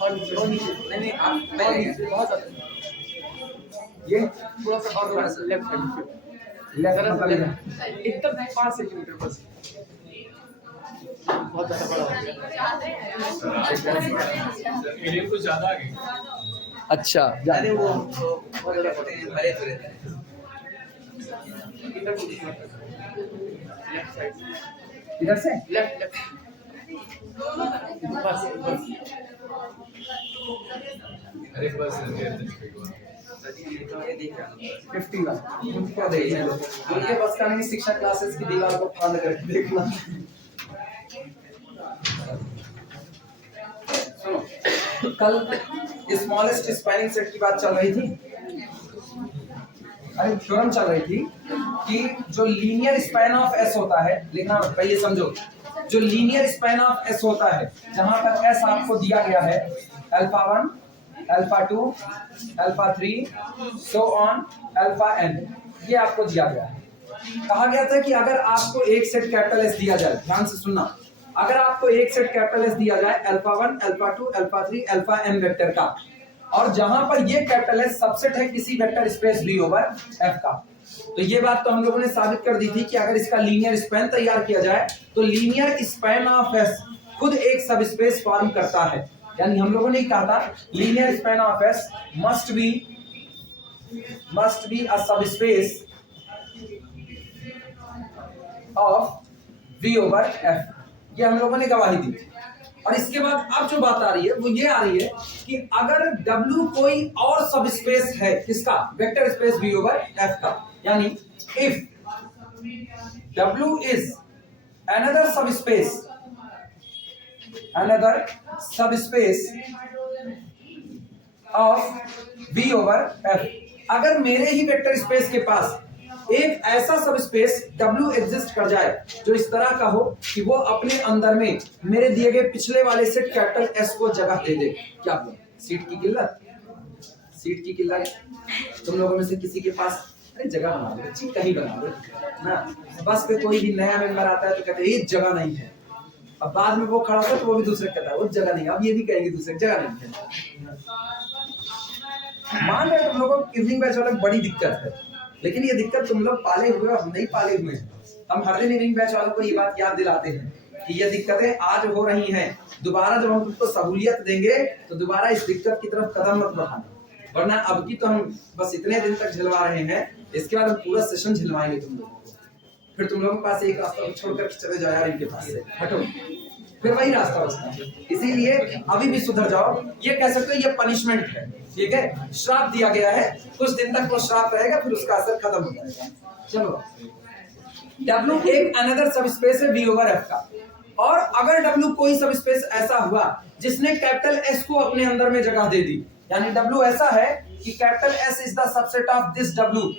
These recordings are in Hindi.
और नहीं आप ये थोड़ा सा और लेफ्ट साइड एकदम 5 सेंटीमीटर बस, बहुत ज्यादा बड़ा हो गया, कुछ ज्यादा आ गई। अच्छा अरे वो बहुत ज्यादा भरे तो रहते हैं। इधर से लेफ्ट बस अरे बस 50 का उनको दे उनके बस का नहीं, शिक्षा क्लासेस की दीवार को फाड़ करके देखना। सुनो, कल स्मॉलेस्ट स्पैनिंग सेट की बात चल रही थी। अरे थ्योरम चल रही थी कि जो लीनियर स्पैन ऑफ एस होता है, लिखना पहले समझो, जो लीनियर स्पैन ऑफ एस होता है जहां तक एस आपको दिया गया है alpha 1 alpha 2 alpha 3 so on alpha n, ये आपको दिया गया है। कहा गया था कि अगर आपको एक सेट कैपिटल एस दिया जाए, ध्यान से सुनना, अगर आपको एक सेट कैपिटल एस दिया जाए alpha 1 alpha 2 alpha 3 alpha n vector का, और जहां पर ये कैपिटल एस सबसेट है किसी vector space V over F का, तो ये बात तो हम लोगों ने साबित कर दी थी कि अगर इसका लीनियर स्पैन तैयार किया जाए तो लीनियर स्पैन ऑफ एस खुद एक सब स्पेस फॉर्म करता है। यानी हम लोगों ने कहा था linear span of S must be a subspace of V over F, ये हम लोगों ने गवाही दी थी। और इसके बाद अब जो बात आ रही है वो ये आ रही है कि अगर W कोई और सब स्पेस है किसका, vector space V over F का, यानी if W is another subspace of V over F, अगर मेरे ही वेक्टर स्पेस के पास एक ऐसा सब स्पेस W एग्जिस्ट कर जाए जो इस तरह का हो कि वो अपने अंदर में मेरे दिए गए पिछले वाले सेट कैपिटल S को जगह दे दे, क्या बोल, सीट की किल्लत तुम लोगों में से किसी के पास, अरे जगह बना दो बच्ची, कहीं बना दो ना, बस पे कोई भी नया मेंबर आता है तो कहते हैं ये जगह नहीं है, अब बाद में वो खड़ा होता है तो वो भी दूसरे कहता है वो जगह नहीं है, अब ये भी कहेंगे दूसरे जगह नहीं है। मान रहे तुम लोगों को इवनिंग बैच वालों बड़ी दिक्कत है, लेकिन ये दिक्कत तुम लोग पाले हुए और हम नहीं पाले हुए हैं। हम हर दिन इवनिंग बैच वालों को ये बात याद दिलाते हैं कि ये दिक्कतें आज हो रही हैं, दोबारा जब हम तुमको सहूलियत देंगे तो दोबारा इस दिक्कत की तरफ कदम मत बढ़ाना, वरना अब की तो हम बस इतने दिन तक झिलवा रहे हैं, इसके बाद हम पूरा सेशन झिलवाएंगे तुम लोगों को, फिर तुम लोगों के पास एक रास्ता छोड़कर चले जाओ यार इनके पास से हटो, फिर वही रास्ता बचता है। इसीलिए अभी भी सुधर जाओ, ये कह सकते हो ये पनिशमेंट है, ठीक है, श्राप दिया गया है, कुछ दिन तक वो श्राप रहेगा फिर उसका असर खत्म हो जाएगा। चलो, W एक अनदर सबस्पेस है V ओवर F का, और अगर W कोई सबस्पेस ऐसा हुआ जिसने कैपिटल S को अपने अंदर में जगह दे दी, यानी W ऐसा है कि capital S is the subset of this W,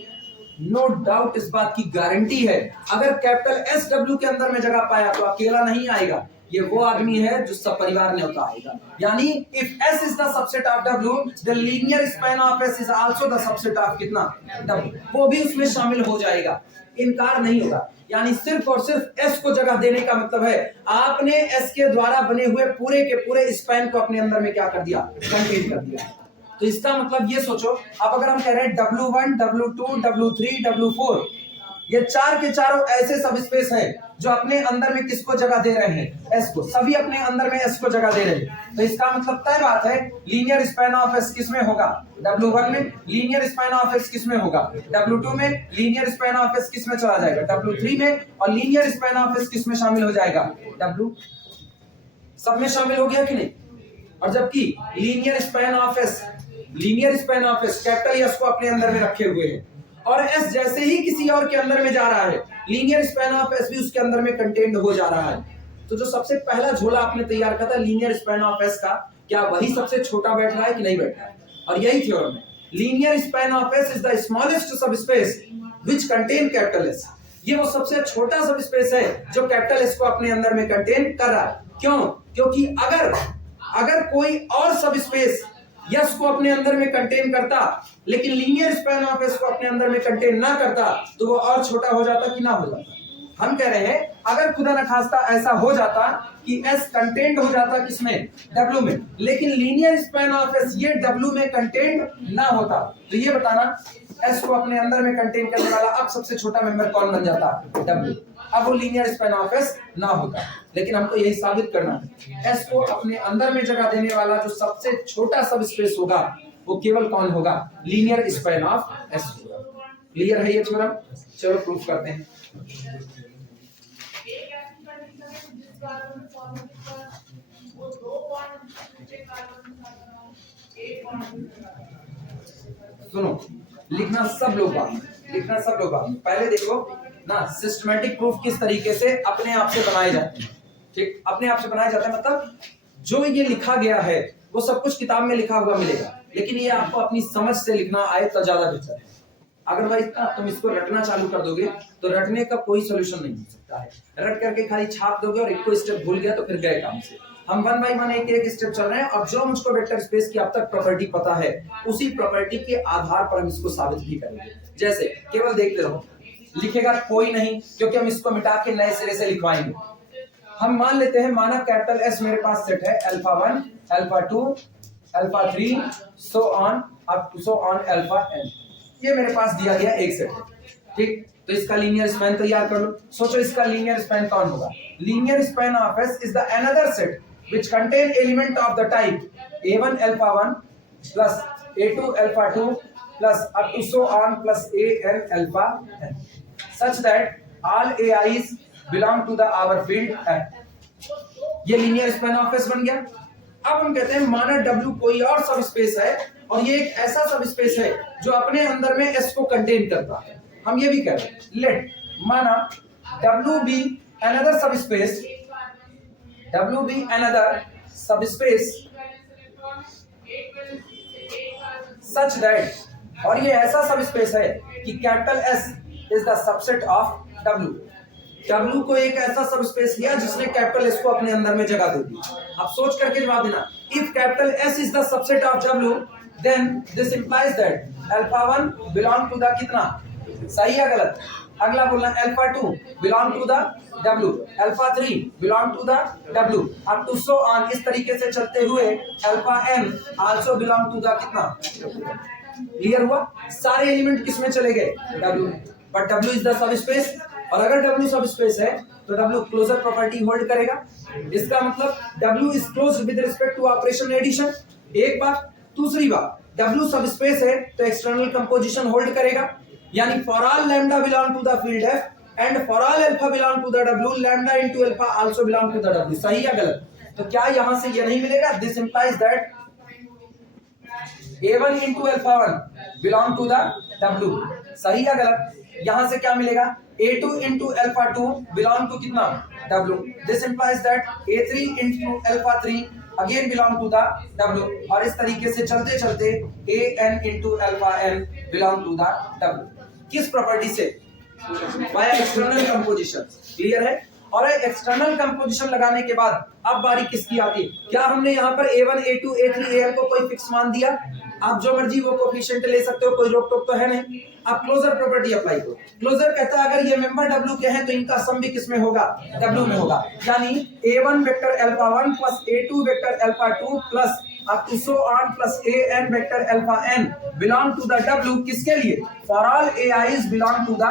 no doubt इस बात की गारंटी है अगर कैपिटल S W के अंदर में जगह पाया तो अकेला नहीं आएगा, ये वो आदमी है जो सब परिवार में होता आएगा। यानी if S is the subset of W, the linear span of S is also the subset of कितना W, वो भी उसमें शामिल हो जाएगा, इनकार नहीं होगा। यानी सिर्फ और सिर्फ S को जगह देने का मतलब है आपने S के द्वारा बने हुए पूरे के पूरे स्पैन को अपने अंदर में क्या कर दिया, कंटेन कर दिया। तो इसका मतलब ये सोचो, अब अगर हम कह रहे हैं W1, W2, W3, W4, ये चार के चारों ऐसे सब स्पेस हैं जो अपने अंदर में किसको जगह दे रहे हैं, S को, सभी अपने अंदर में S को जगह दे रहे हैं। तो इसका मतलब तय बात है लीनियर स्पैन ऑफ S किस में होगा, W1 में, लीनियर स्पैन ऑफ S किस में होगा, W2 में, लीनियर स्पैन ऑफ S किस में चला जाएगा, W3 में, और लीनियर स्पैन ऑफ S किस में शामिल हो जाएगा, W, सब में शामिल हो गया कि नहीं। और जबकि linear span of S capital S को अपने अंदर में रखे हुए हैं, और S जैसे ही किसी और के अंदर में जा रहा है लीनियर स्पैन ऑफ S भी उसके अंदर में कंटेन्ड हो जा रहा है। तो जो सबसे पहला झोला आपने तैयार किया था लीनियर स्पैन ऑफ S का, क्या वही सबसे छोटा बैठ रहा है कि नहीं बैठ रहा है, और यही थ्योरम है, linear span of S is the smallest subspace which contain capital S, ये वो सबसे छोटा सबस्पेस है जो कैपिटल S को अपने अंदर में कंटेन कर रहा है। क्यों, क्योंकि अगर कोई और सबस्पेस यस को अपने अंदर में कंटेन करता, लेकिन लीनियर स्पैन ऑफ एस को अपने अंदर में कंटेन ना करता, तो वो और छोटा हो जाता कि ना हो जाता। हम कह रहे हैं अगर खुदा न खास्ता ऐसा हो जाता कि एस कंटेंट हो जाता किसमें, डब्ल्यू में, लेकिन लीनियर स्पैन ऑफ एस ये डब्ल्यू में कंटेंट ना होता, तो ये बताना एस को अपने अंदर में कंटेन करने वाला अब सबसे छोटा मेंबर कौन बन जाता, डब्ल्यू। अब वो लीनियर स्पैन ऑफ एस ना होता, लेकिन हमको यही साबित करना है एस को अपने अंदर में जगह देने वाला जो सबसे छोटा सब स्पेस होगा वो केवल कौन होगा, लीनियर स्पैन ऑफ एस होगा। क्लियर है ये थ्योरम? चलो प्रूफ करते हैं। सुनो, लिखना सब लोग पहले देखो ना सिस्टमैटिक प्रूफ किस तरीके से अपने आप से बनाए जाते हैं। ठीक, अपने आप से बनाए जाते हैं मतलब जो ये लिखा गया है वो सब कुछ किताब में लिखा हुआ मिलेगा, लेकिन ये आपको अपनी समझ से लिखना आए तो ज्यादा बेहतर है। अगर तुम इसको रटना चालू कर दोगे तो रटने का कोई सोल्यूशन नहीं हो सकता है। रट करके खाली छाप दोगे और एक को स्टेप भूल गया तो फिर गए काम से। हम 1 बाय 1 एक स्टेप चल रहे हैं और जो मुझको वेक्टर स्पेस की अब तक प्रॉपर्टी पता है उसी प्रॉपर्टी के आधार पर हम इसको साबित भी करेंगे। जैसे केवल देखते रहो, लिखेगा कोई नहीं क्योंकि हम इसको मिटा के नए सिरे से लिखवाएंगे। हम मान लेते हैं, माना कैपिटल एस मेरे पास सेट है alpha 1 alpha 2 alpha 3 so on up to so on alpha n। ये मेरे पास दिया गया एक सेट है। ठीक, तो इसका लीनियर स्पैन तैयार कर लो। सोचो इसका लीनियर स्पैन कौन होगा। Linear span of S is the another set which contain element of the type a1 alpha 1 plus a2 alpha 2 plus up to so on plus an alpha n such that all ai's belong to the our field f। ये लीनियर स्पैन ऑफ एस बन गया। अब हम कहते हैं माना W कोई और सब स्पेस है और ये एक ऐसा सब स्पेस है जो अपने अंदर में S को कंटेन करता है। हम ये भी कह रहे हैं लेट माना W be another subspace, W be another subspace such that, और ये ऐसा सबस्पेस है कि capital S is the subset of W। W को एक ऐसा सबस्पेस लिया जिसने कैपिटल S को अपने अंदर में जगह दे दी। अब सोच करके जवाब देना, if capital S is the subset of W then this implies that alpha 1 belong to the कितना, सही या गलत। अगला बोलना alpha 2 belong to the W, alpha 3 belong to the W up to so on, इस तरीके से चलते हुए alpha n also belong to the कितना। क्लियर हुआ? सारे एलिमेंट किस में चले गए, W में। But W is the subspace, और अगर W सबस्पेस है तो W क्लोजर प्रॉपर्टी होल्ड करेगा। इसका मतलब W is closed with respect to operation addition, एक बात। दूसरी बात, W सबस्पेस है तो एक्सटर्नल कंपोजिशन होल्ड करेगा, यानी for all lambda belong to the field F and for all alpha belong to the W lambda into alpha also belong to the W। सही या गलत? तो क्या यहां से ये नहीं मिलेगा, this implies that A1 into alpha 1 belong to the W। सही या गलत? यहां से क्या मिलेगा, A2 into alpha 2 belong to कितना, W। This implies that A3 into alpha 3 again belong to the W, और इस तरीके से चलते चलते an into alpha n belong to the W। किस प्रॉपर्टी से, बाय एक्सटर्नल कंपोजिशन। क्लियर है? और एक्सटर्नल कंपोजिशन लगाने के बाद अब बारी किसकी आती है। क्या हमने यहाँ पर A1 A2 A3 AN को कोई फिक्स मान दिया, आप जो मर्जी वो कोफिशिएंट ले सकते हो, कोई रोक टोक तो है नहीं। आप क्लोजर प्रॉपर्टी अप्लाई करो। क्लोजर कहता है अगर ये मेंबर W के हैं तो इनका सम भी किसमें होगा, W में होगा। यानी A1 vector alpha 1 plus A2 vector alpha 2 plus up to so on plus an vector alpha n belong to the W, किसके लिए, for all ai's belong to the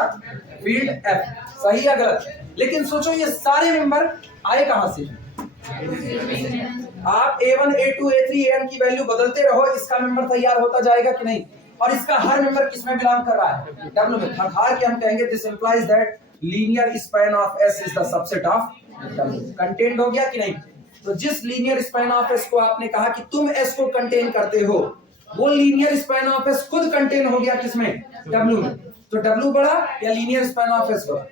field f। सही या गलत? लेकिन सोचो ये सारे मेंबर आए कहां से। आप A1 A2 A3 AN की वैल्यू बदलते रहो, इसका मेंबर तैयार होता जाएगा कि नहीं, और इसका हर मेंबर किसमें बिलोंग कर रहा है, W में। हार के हम कहेंगे this implies that linear span of S is the subset of W। Content हो गया कि नहीं? तो जिस लीनियर स्पैन ऑफ एस को आपने कहा कि तुम एस को कंटेन करते हो, वो लीनियर स्पैन ऑफ एस खुद कंटेन हो गया किसमें, W में। तो W बड़ा या लीनियर स्पैन ऑफ एस बड़ा?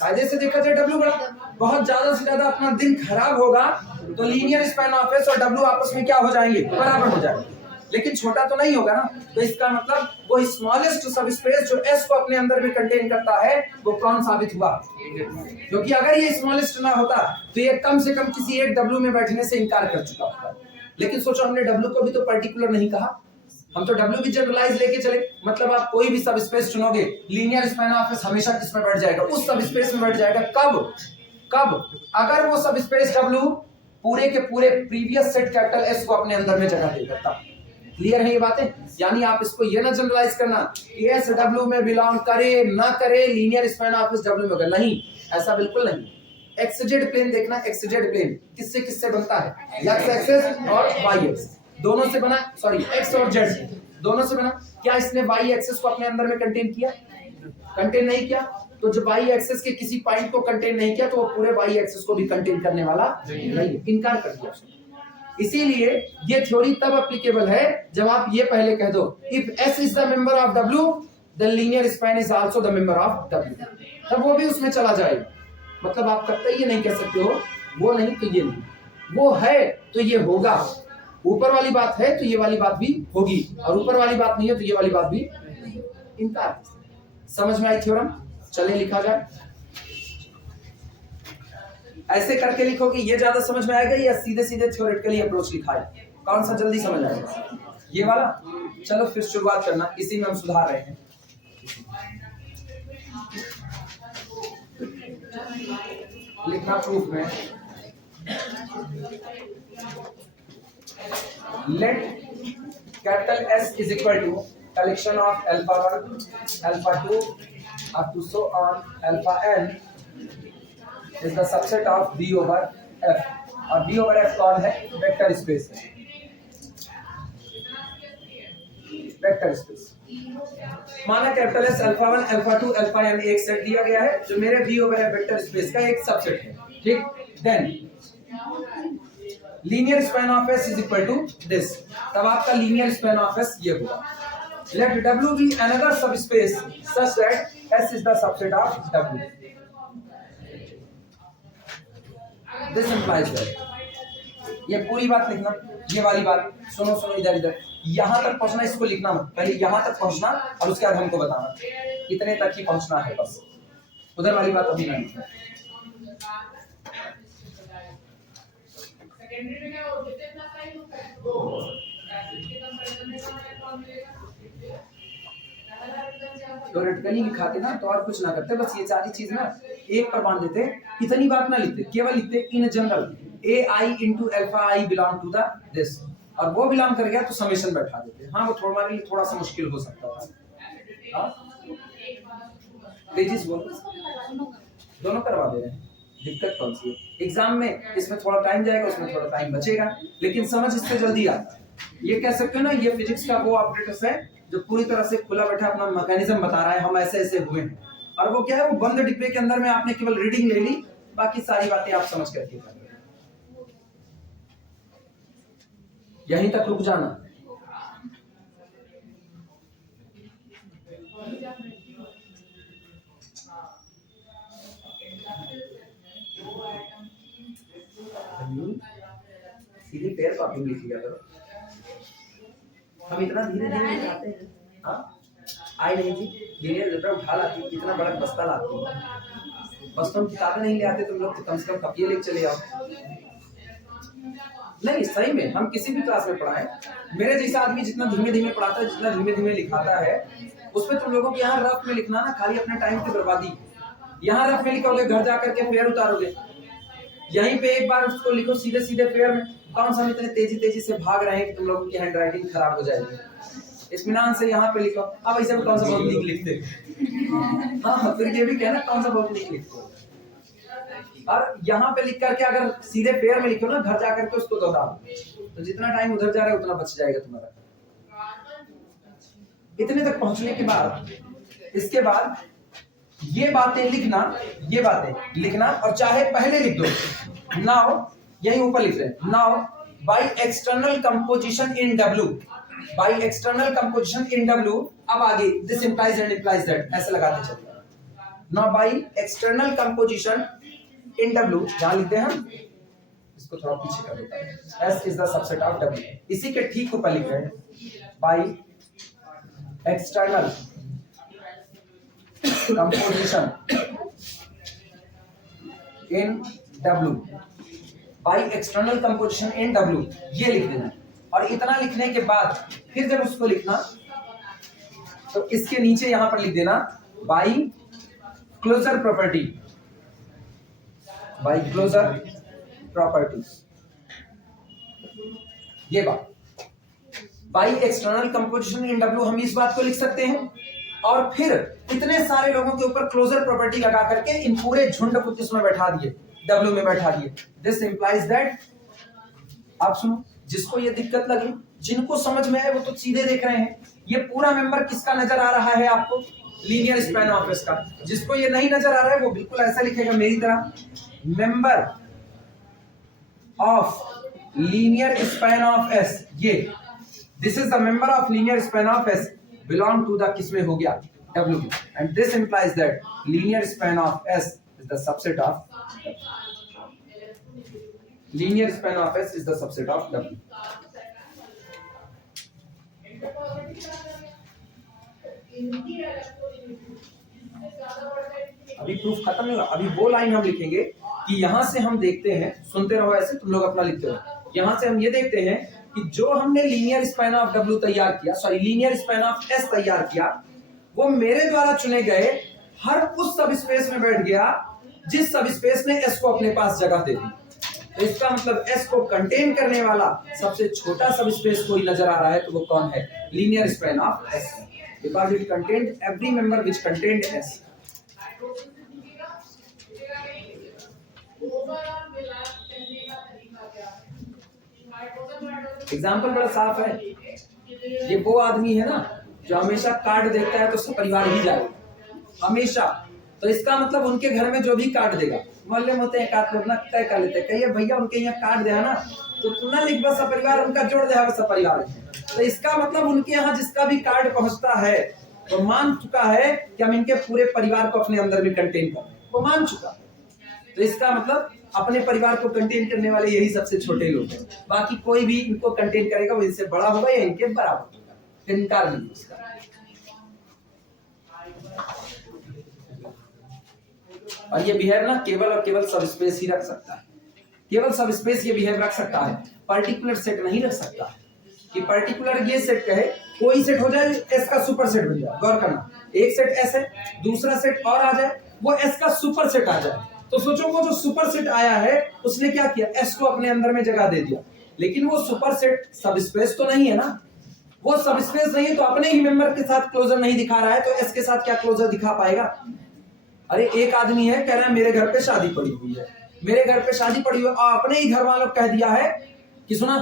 कायदे से देखा जाए W बड़ा। बहुत ज्यादा से ज्यादा अपना दिन खराब होगा तो लीनियर स्पैन ऑफ एस और W आपस में क्या हो जाएंगे, बराबर हो जाएंगे। लेकिन छोटा तो नहीं होगा ना, तो इसका मतलब वो स्मॉलेस्ट सब स्पेस जो S को अपने अंदर में कंटेन करता है वो कौन साबित हुआ, क्योंकि अगर ये स्मॉलेस्ट ना होता तो ये कम से कम किसी एक W में बैठने से इनकार कर चुका होता। लेकिन सोचो हमने डब्ल्यू को भी तो पर्टिकुलर नहीं कहा, हम तो डब्ल्यू भी जनरलाइज लेके चले। मतलब आप कोई भी सब स्पेस चुनोगे, लीनियर स्पैन ऑफ एस हमेशा किस में बैठ जाएगा, उस सब स्पेस में बैठ जाएगा। कब अगर वो सब स्पेस डब्ल्यू पूरे के पूरे प्रीवियस सेट कैपिटल एस को अपने अंदर में जगह देगा तब। क्लियर है ये बातें? यानी आप इसको ये ना जनरलाइज करना कि एस डब्ल्यू में बिलोंग करे ना करे linear span of S W में, नहीं, ऐसा बिल्कुल नहीं। एक्सजेड प्लेन देखना, एक्सजेड प्लेन किससे किससे बनता है, एक्स एक्सिस और वाई एक्सिस दोनों से बना, सॉरी एक्स और जेड दोनों से बना। क्या इसने वाई एक्सिस को अपने अंदर में कंटेन किया? कंटेन नहीं किया। तो जब वाई एक्सिस के किसी पॉइंट को कंटेन नहीं किया तो वो पूरे वाई एक्सिस को भी कंटेन करने वाला नहीं, इनकार कर दिया। इसीलिए ये थ्योरी तब एप्लीकेबल है जब आप ये पहले कह दो if S is the member of W then linear span is also the member of W, तब वो भी उसमें चला जाएगा। मतलब आप कतई ये नहीं कह सकते हो वो नहीं तो ये नहीं, वो है तो ये होगा, ऊपर वाली बात है तो ये वाली बात भी होगी, और ऊपर वाली बात नहीं है तो ये वाली बात भी। इनकार। समझ में आई थ्योरम? चलिए लिखा जाए। ऐसे करके लिखोगे ये ज्यादा समझ में आएगा या सीधे सीधे थ्योरेटिकली अप्रोच लिखा है, कौन सा जल्दी समझ आएगा? ये वाला। चलो फिर शुरुआत करना, इसी में हम सुधार रहे हैं। लिखना प्रूफ में, let capital S is equal to collection of alpha 1 alpha 2 up to so on alpha n is the subset of V over F, और V over F कौन है? वेक्टर स्पेस है, वेक्टर स्पेस। माना capital S alpha 1 alpha 2 alpha n एक सेट दिया गया है जो मेरे V over F vector space का एक सबसेट है, ठीक। Then linear span of S is equal to this, तब आपका लीनियर स्पैन ऑफ एस ये होगा। Let W be another subspace such that S is the subset of W. This implies that, ये पूरी बात लिखना, ये वाली बात सुनो इधर इधर यहां तक पहुंचना, इसको लिखना मत, पहले यहां तक पहुंचना और उसके बाद हमको बताना इतने तक ही पहुंचना है बस, उधर वाली बात अभी नहीं लिखना। थ्योरेटिकली लिखाते ना तो और कुछ ना करते, बस ये सारी चीज ना एक पर बांध देते, इतनी बात ना लिखते, केवल लिखते in general A I into alpha I belong to the this, और वो बिलोंग कर गया तो समेशन बैठा देते। हाँ वो थोड़ा हमारे लिए थोड़ा सा मुश्किल हो सकता था। तेजी से बोलो, दोनों करवा दे रहे हैं, दिक्कत कौन सी है? एग्जाम में इसमें थोड़ा टाइम जाएगा, उसमें थोड़ा टाइम बचेगा, लेकिन समझ इससे जल्दी आता है। ये कह सकते हो ना ये फिजिक्स का वो ऑपरेटर्स है जो पूरी तरह से खुला बैठा अपना मैकेनिज्म बता रहा है, हम ऐसे ऐसे हुए हैं, और वो क्या है, वो बंद डिब्बे के अंदर में आपने केवल रीडिंग ले ली, बाकी सारी बातें आप समझ करके कर रहे हो। यहीं तक रुक जाना। सीधी पेयर कॉपी लिख लिया करो, हम इतना धीरे धीरे लिखाते हैं। हाँ आई नहीं थी, धीरे धीरे उठा लाती, इतना बड़ा बस्ता लाती, बस तुम किताबें नहीं ले आते तुम लोग तो कम से कम कॉपी लेके चले आओ। नहीं सही में हम किसी भी क्लास में पढ़ाएं, मेरे जैसा आदमी जितना धीमे धीमे पढ़ाता है, जितना धीमे धीमे लिखाता है, उसमें तुम लोगों को यहाँ रफ में लिखना ना, खाली अपने टाइम की बर्बादी। यहाँ रफ में लिखोगे, घर जाकर के फेयर उतारोगे, यहीं पे एक बार उसको लिखो सीधे सीधे फेयर में, कौन सा हम इतने तेजी तेजी से भाग रहे हैं कि तुम लोगों की हैंड राइटिंग खराब हो जाएगी। इत्मीनान से यहाँ पे लिखो। अब ऐसे में कौन सा बहुत नीक लिखते, हाँ फिर ये भी कहना कौन सा बहुत नीक लिखते, और यहाँ पे लिख करके अगर सीधे पेयर में लिखो ना, घर जाकर के उसको दोहरा, तो जितना टाइम उधर जा रहा है उतना बच जाएगा तुम्हारा। इतने तक पहुंचने के बाद इसके बाद ये बातें लिखना, ये बातें लिखना, और चाहे पहले लिख दो। नाउ यही ऊपर लिख रहे हैं, now bye external composition in W, bye external composition in W, अब आगे this implies and implies that ऐसे लगाते चलिए। Now bye external composition in W, जहां लिखते हैं हम, इसको थोड़ा पीछे कर देता हूं, S is the subset of W, इसी के ठीक ऊपर लिख रहे हैं by external composition in W, by external composition in W, ये लिख देना। और इतना लिखने के बाद फिर जब उसको लिखना तो इसके नीचे यहां पर लिख देना by closure property, by closure property, ये बात। By external composition in W हम इस बात को लिख सकते हैं। और फिर इतने सारे लोगों के ऊपर क्लोजर प्रॉपर्टी लगा करके इन पूरे झुंड को किसमें बैठा दिए, W में बैठा दिए। दिस इंप्लाइज दैट, आप सुनो, जिसको ये दिक्कत लगी, जिनको समझ में आए वो तो सीधे देख रहे हैं, ये पूरा मेंबर किसका नजर आ रहा है आपको, लीनियर स्पैन ऑफ एस का। जिसको ये नहीं नजर आ रहा है वो बिल्कुल ऐसा लिखेगा मेरी तरह, member of linear span of S, ये this is the member of linear span of S belong to the किसमें हो गया, W, and this implies that linear span of S is the subset of, linear span of S is the subset of W. अभी प्रूफ खत्म नहीं हुआ, अभी वो लाइन हम लिखेंगे कि यहां से हम देखते हैं, सुनते रहो ऐसे, तुम लोग अपना लिखते रहो। यहां से हम ये देखते हैं कि जो हमने लीनियर स्पैन ऑफ W तैयार किया, sorry linear span of S तैयार किया, वो मेरे द्वारा चुने गए हर उस सब स्पेस में बैठ गया जिस सब स्पेस ने S को अपने पास जगह दे दी। तो इसका मतलब S को कंटेन करने वाला सबसे छोटा सब स्पेस कोई नजर आ रहा है तो वो कौन है, linear span of S, because it contained every member which contained S। Example बड़ा साफ है, ये वो आदमी है ना जो हमेशा कार्ड देखता है तो सब परिवार ही जाएगा हमेशा, तो इसका मतलब उनके घर में जो भी कार्ड देगा, मोहल्ले में होते हैं कार्ड लोग ना तय कर लेते हैं, कहिए भैया उनके यहाँ कार्ड दे ना तो तू ना लिख बस परिवार, उनका जोड़ दे बस परिवार। तो इसका मतलब उनके यहाँ जिसका भी कार्ड पहुंचता है वो मान चुका है कि हम इनके पूरे परिवार को अपने अंदर में कंटेन कर, वो मान चुका। तो इसका मतलब अपने परिवार को कंटेन करने वाले यही सबसे छोटे लोग हैं, बाकी कोई भी इनको कंटेन करेगा वो इनसे बड़ा होगा या इनके बराबर होगा, इनकार नहीं उसका। और ये बिहेव ना केवल और केवल सब स्पेस ही रख सकता है, केवल सब स्पेस ये बिहेव रख सकता है, पर्टिकुलर सेट नहीं रख सकता है। कि पर्टिकुलर ये सेट कहे, कोई सेट हो जाए एस का सुपर सेट बन जाए, गौर करना, एक सेट एस है, दूसरा सेट और आ जाए वो एस का सुपर सेट आ जाए, तो सोचो वो जो सुपर सेट आया है उसने क्या किया, एस को अपने अंदर में जगह दे दिया, लेकिन वो सुपर सेट सब स्पेस तो नहीं है ना, वो सब स्पेस नहीं है तो अपने ही मेंबर के साथ क्लोजर नहीं दिखा रहा है तो एस के साथ क्या क्लोजर दिखा पाएगा। अरे एक आदमी है कह रहा है मेरे घर पे शादी पड़ी हुई है, मेरे घर पे शादी पड़ी हुई है और अपने ही घर वालों कह दिया है कि सुना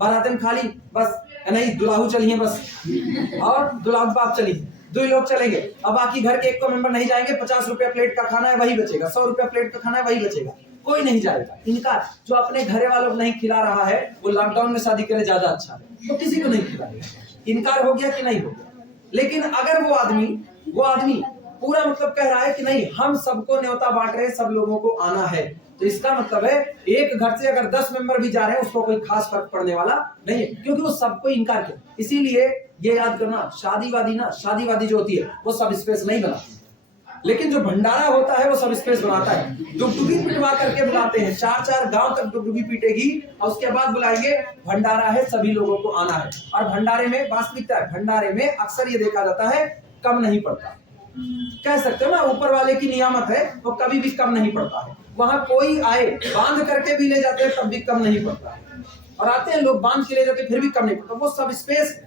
बारात खाली बस नहीं दुल्हाऊ चलिए बस और दुल्हा बाप चलिए, दो ही लोग चलेंगे, अब बाकी घर के एक को मेंबर नहीं जाएंगे, 50 रुपया प्लेट का खाना है वही बचेगा, 100 रुपया प्लेट का खाना है वही बचेगा, कोई नहीं जाएगा। इनकार, जो अपने घरे वालों को नहीं खिला रहा है वो लॉकडाउन में शादी करे ज्यादा अच्छा है, तो किसी को नहीं खिलाएगा। इनकार हो गया कि नहीं हो गया। लेकिन अगर वो आदमी पूरा मतलब कह रहा है कि नहीं हम सबको न्योता बांट रहे हैं, सब लोगों को आना है, तो इसका मतलब है एक घर से अगर 10 मेंबर भी जा रहे हैं उसको कोई खास फर्क पड़ने वाला नहीं है, क्योंकि वो सबको इनकार किया। इसीलिए ये याद करना, शादीवादी जो होती है वो सब स्पेस नहीं बनाती, लेकिन जो भंडारा होता है वो सब स्पेस बनाता है। डुगडुगी पिटवा करके बुलाते हैं, 4 गांव तक डुगडुगी पीटेगी और उसके बाद बुलाएंगे भंडारा है सभी लोगों को आना है। और भंडारे में वास्तविकता है, भंडारे में अक्सर ये देखा जाता है कम नहीं पड़ता, कह सकते हो ना ऊपर वाले की नियामत है वो कभी भी कम नहीं पड़ता है। वहां कोई आए बांध करके भी ले जाते हैं तब भी कम नहीं पड़ता है, और आते हैं लोग बांध के ले जाते फिर भी कम नहीं पड़ता। वो सब स्पेस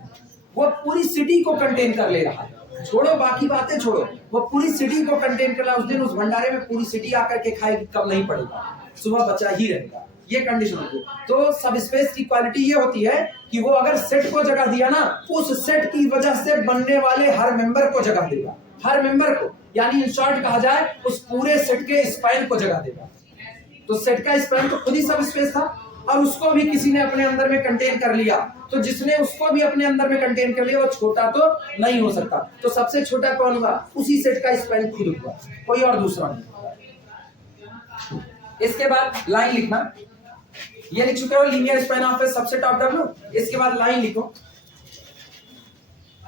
वो पूरी सिटी को कंटेन कर ले रहा है, छोड़ो बाकी बातें छोड़ो, वो पूरी सिटी को कंटेन कर रहा है। उस दिन उस भंडारे में पूरी सिटी आकर के खाएगी, कम नहीं पड़ेगा, सुबह बचा ही रहेगा, ये कंडीशन होती है। तो सब स्पेस की क्वालिटी ये होती है कि वो अगर सेट को जगह दिया ना, उस सेट की वजह से बनने वाले हर मेंबर को जगह देगा, हर मेंबर को, यानी इन शॉर्ट कहा जाए उस पूरे सेट के स्पैन को जगह देगा। तो सेट का स्पैन तो खुद ही सब स्पेस था और उसको भी किसी ने अपने अंदर में कंटेन कर लिया, तो जिसने उसको भी अपने अंदर में कंटेन कर लिया वो छोटा तो नहीं हो सकता। तो सबसे छोटा कौन हुआ, उसी सेट का स्पैन खुद हुआ, कोई और दूसरा नहीं। इसके बाद लाइन लिखना, ये लिख चुके हो linear span of A subset of W। इसके बाद लाइन लिखो,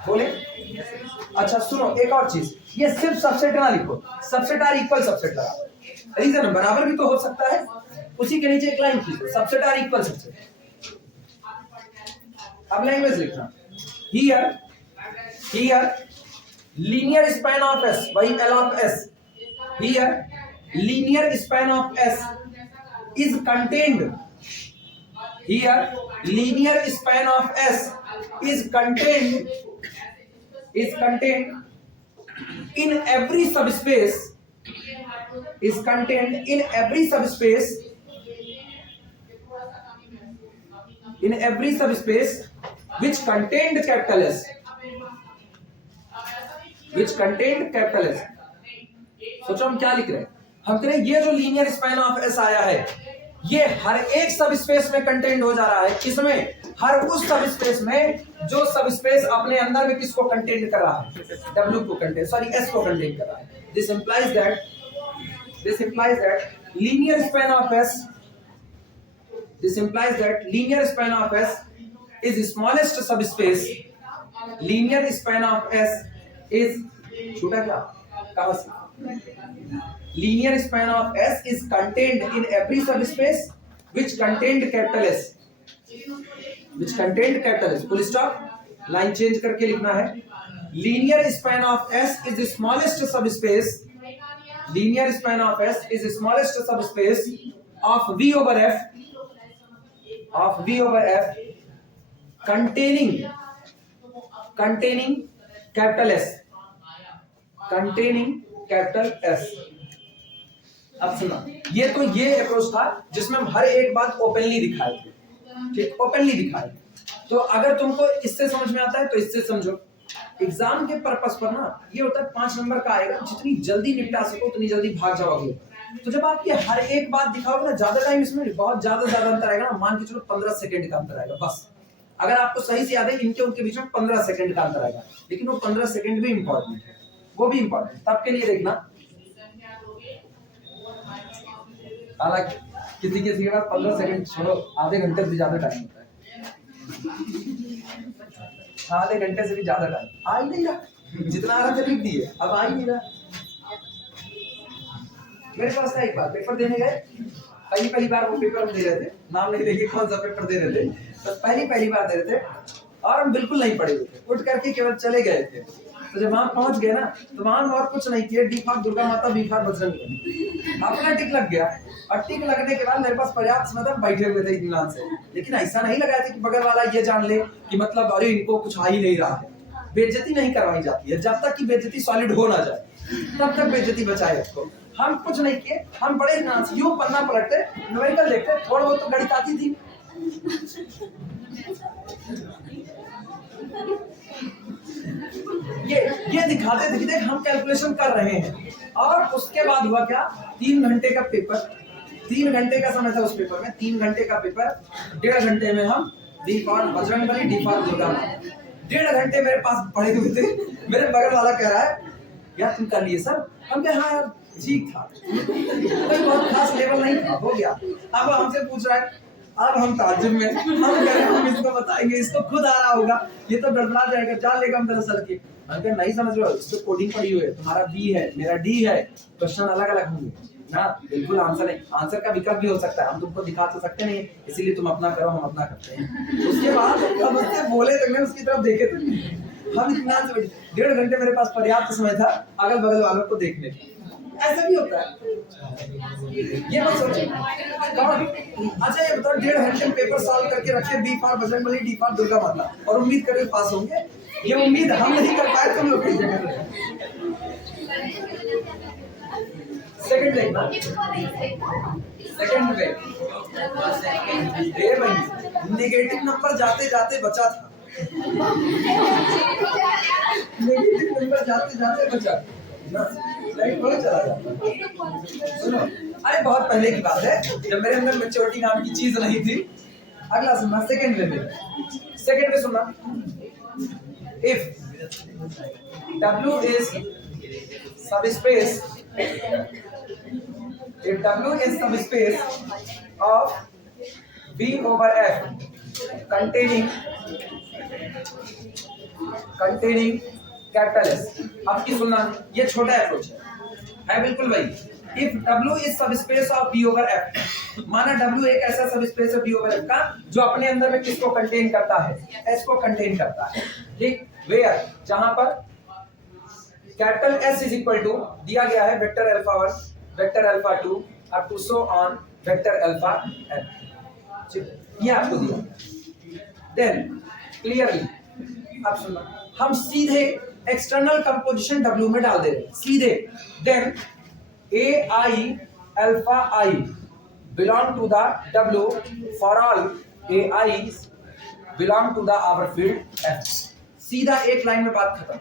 बोले अच्छा सुनो एक और चीज, ये सिर्फ सबसेट ना लिखो, सबसेट और इक्वल सबसेट लगा, रीजन बराबर भी तो हो सकता है। उसी के नीचे एक लाइन खींचो, सबसेट आर इक्वल सबसेट। अब लैंग्वेज लिखना, here linear span of S, वही L of S, here linear span of S is contained, here linear span of S is contained in every subspace, is contained in every subspace, in every subspace which contained capital S, which contained capital S। सोचो हम क्या लिख रहे हैं, हम कह रहे हैं ये जो लीनियर स्पैन ऑफ एस आया है ये हर एक सब स्पेस में कंटेंट हो जा रहा है। किसमें? हर उस सब स्पेस में जो सब स्पेस अपने अंदर में किसको कंटेंट कर रहा है, W को कंटेंट, सॉरी एस को कंटेंट कर रहा है। This implies that linear span of S, this implies that linear span of S is smallest subspace, linear span of S is, छूटा क्या, कहां से, linear span of S is contained in every subspace which contained capital S, which contained capital S, full stop, line change करके लिखना है। linear span of S is the smallest subspace, linear span of S is the smallest subspace of V over F, of V over F containing capital S, containing capital S. अब सुना, ये तो ये अप्रोच था जिसमें हम हर एक बात ओपनली दिखाए थे, ठीक, ओपनली दिखाए। तो अगर तुमको इससे समझ में आता है तो इससे समझो। एग्जाम के पर्पस पर ना ये होता है 5 नंबर का आएगा, जितनी जल्दी निपटा सको उतनी जल्दी भाग जाओगे। तो जब आप ये हर एक बात दिखाओगे ना, ज्यादा टाइम इसमें बहुत ज्यादा अंतर आएगा ना, मान के चलो 15 सेकंड का अंतर आएगा बस। अगर आपको सही से याद है इनके उनके बीच में 15 सेकंड का अंतर आएगा, लेकिन वो 15 सेकंड भी इंपॉर्टेंट है, वो भी इंपॉर्टेंट तब के लिए देखना। हालांकि किसी के बाद 15 सेकंड छोड़ो, आधे घंटे से भी ज्यादा टाइम होता है, आधे घंटे से भी ज्यादा टाइम आ ही नहीं रहा, जितना आ रहा था लिख दिए, अब आ ही नहीं रहा। मेरे पास था एक बार पेपर देने गए, पहली बार वो पेपर हम दे रहे थे, नाम नहीं लेके कौन सा पेपर दे रहे थे, तो पहली बार दे रहे थे और हम बिल्कुल नहीं पढ़े हुए थे, उठ करके केवल चले गए थे। तो जब वहां पहुंच गए ना तो वहां और कुछ नहीं किया, डी फॉर दुर्गा माता, बी फॉर बजरंग, अपना टिक लग गया। और टिक लगने के बाद मेरे पास पर्याप्त समय बैठे हुए थे इत्मीनान से, लेकिन ऐसा नहीं लगाया था कि बगल वाला ये जान ले कि मतलब अरे इनको कुछ आ ही नहीं रहा है। बेइज्जती नहीं करवाई जाती है, जब तक कि बेइज्जती सॉलिड हो ना जाए तब तक बेइज्जती बचाए रखो। हम कुछ नहीं किए, हम बड़े इत्मीनान से यूं पन्ना पलटते, न्यूमेरिकल देखते, थोड़ा बहुत तो गणित आती थी। ये दिखाते थे कि देख हम कैलकुलेशन कर रहे हैं। और उसके बाद हुआ क्या, 3 घंटे का पेपर, 3 घंटे का समय था उस पेपर में, 3 घंटे का पेपर, 1.5 घंटे में हम D for Bajrangbali, D for Durga, 1.5 घंटे मेरे पास पढ़े हुए थे। मेरे बगल वाला कह रहा है यार तुम कर लिए सर, हम कहे हाँ यार ठीक था, कोई बहुत खास लेवल नहीं था, हो गया। अब हमसे पूछ रहा है, अब हम ताज्जुब में, हम कह रहे हैं हम इसको बताएंगे, इसको खुद आ रहा होगा, ये तो गड़बड़ा जाएगा, जान लेगा हम दरअसल की। हम कह नहीं समझ रहे हो, इस पे कोडिंग पड़ी हुई है, तुम्हारा बी है मेरा डी है, क्वेश्चन अलग अलग होंगे ना, बिल्कुल आंसर नहीं, आंसर का विकल्प भी हो सकता है, हम तुमको दिखा तो सकते नहीं, इसीलिए तुम अपना करो हम अपना करते हैं। उसके बाद हम उससे बोले तक नहीं, उसकी तरफ देखे तक नहीं, हम इतना से 1.5 घंटे मेरे पास पर्याप्त समय था अगल बगल वालों को देखने का। ऐसा भी होता है, ये मत सोचो। अच्छा ये बताओ 1.5 घंटे में पेपर सॉल्व करके रखे, B for Bajrangbali, D for Durga माता, और उम्मीद करें पास होंगे, ये उम्मीद हम नहीं कर पाए, तुम लोग की जगह। सेकंड देखना, सेकंड पे नेगेटिव नंबर जाते जाते बचा था, नेगेटिव नंबर जाते जाते बचा ना, लाइट बहुत चला जाता। सुनो, अरे बहुत पहले की बात है, जब मेरे अंदर मैच्योरिटी नाम की चीज नहीं थी। अगला सुनना, सेकंड में सुनना, if W is subspace, if W is subspace of V over F containing capital S। अब की सुनना, ये छोटा अप्रोच है बिल्कुल भाई, if W is subspace of B over F, माना W एक ऐसा सबस्पेस है B ओवर F का जो अपने अंदर में किसको कंटेन करता है, S को कंटेन करता है, ठीक, वेयर जहां पर capital S is equal to दिया गया है vector alpha 1 vector alpha 2 up to so on vector alpha n, ठीक, ये आपको दिया। देन क्लियरली अब सुनो, हम सीधे एक्सटर्नल कंपोजिशन W में डाल दे रहे हैं सीधे। Then AI alpha I belong to the W for all AI belong to the our field F। सीधा एक लाइन में बात खत्म।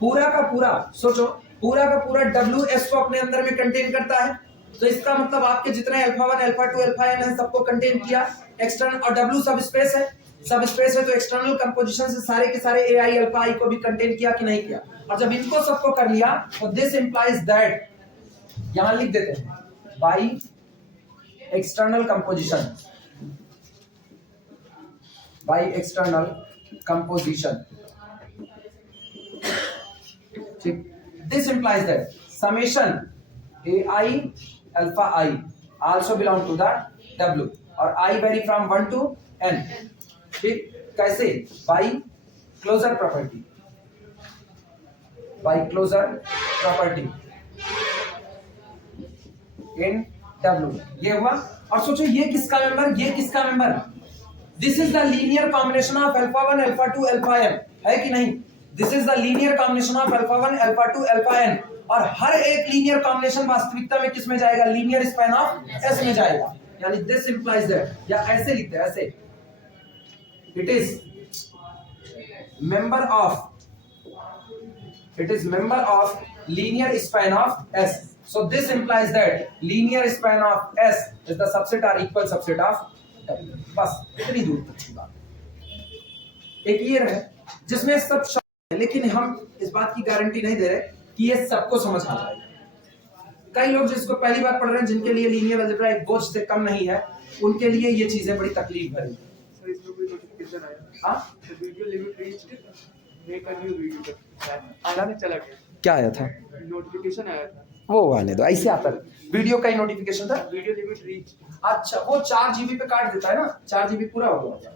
पूरा का पूरा सोचो, पूरा का पूरा W S को अपने अंदर में कंटेन करता है, तो इसका मतलब आपके जितने अल्फा 1 अल्फा 2 अल्फा n है सबको कंटेन किया एक्सटर्नल, और W सब स्पेस है, सब स्पेस है तो एक्सटर्नल कंपोजिशन से सारे के सारे AI अल्फा I को भी कंटेन किया कि नहीं किया, और जब इनको सबको कर लिया तो दिस इंप्लाइज दैट, यहां लिख देते हैं by external composition, by external composition, ठीक, this implies that summation AI alpha I also belong to the W और I vary from 1 to n, ठीक, कैसे, by closure property, by closure property in W, ये हुआ। और सोचो ये किसका मेंबर, ये किसका member, this is the linear combination of alpha 1 alpha 2 alpha n, है कि नहीं, this is the linear combination of alpha 1 alpha 2 alpha n, और हर एक लीनियर कॉम्बिनेशन वास्तविकता में किस में जाएगा, लीनियर स्पैन ऑफ S में जाएगा, यानी दिस इंप्लाइज दैट, या ऐसे लिखते हैं ऐसे, it is member of, it is member of linear span of S, so this implies that linear span of S is the subset or equal subset of W। बस इतनी दूर तक की बात। एक ये रहे जिसमें सब है, लेकिन हम इस बात की गारंटी नहीं दे रहे कि ये सबको समझ आ जाएगा। कई लोग जिसको पहली बार पढ़ रहे हैं, जिनके लिए लीनियर अलजेब्रा एक बोझ से कम नहीं है, उनके लिए ये चीजें बड़ी तकलीफ भरी है। सर इसमें कोई नोटिफिकेशन आया? हाँ, video limit reached, make a new video आना नहीं चला गया, क्या आया था, नोटिफिकेशन आया था, वो आने दो, ऐसे आता है वीडियो का ही नोटिफिकेशन था। Video limit reach. अच्छा, वो 4 GB पे काट देता है ना, 4 GB पूरा हो गया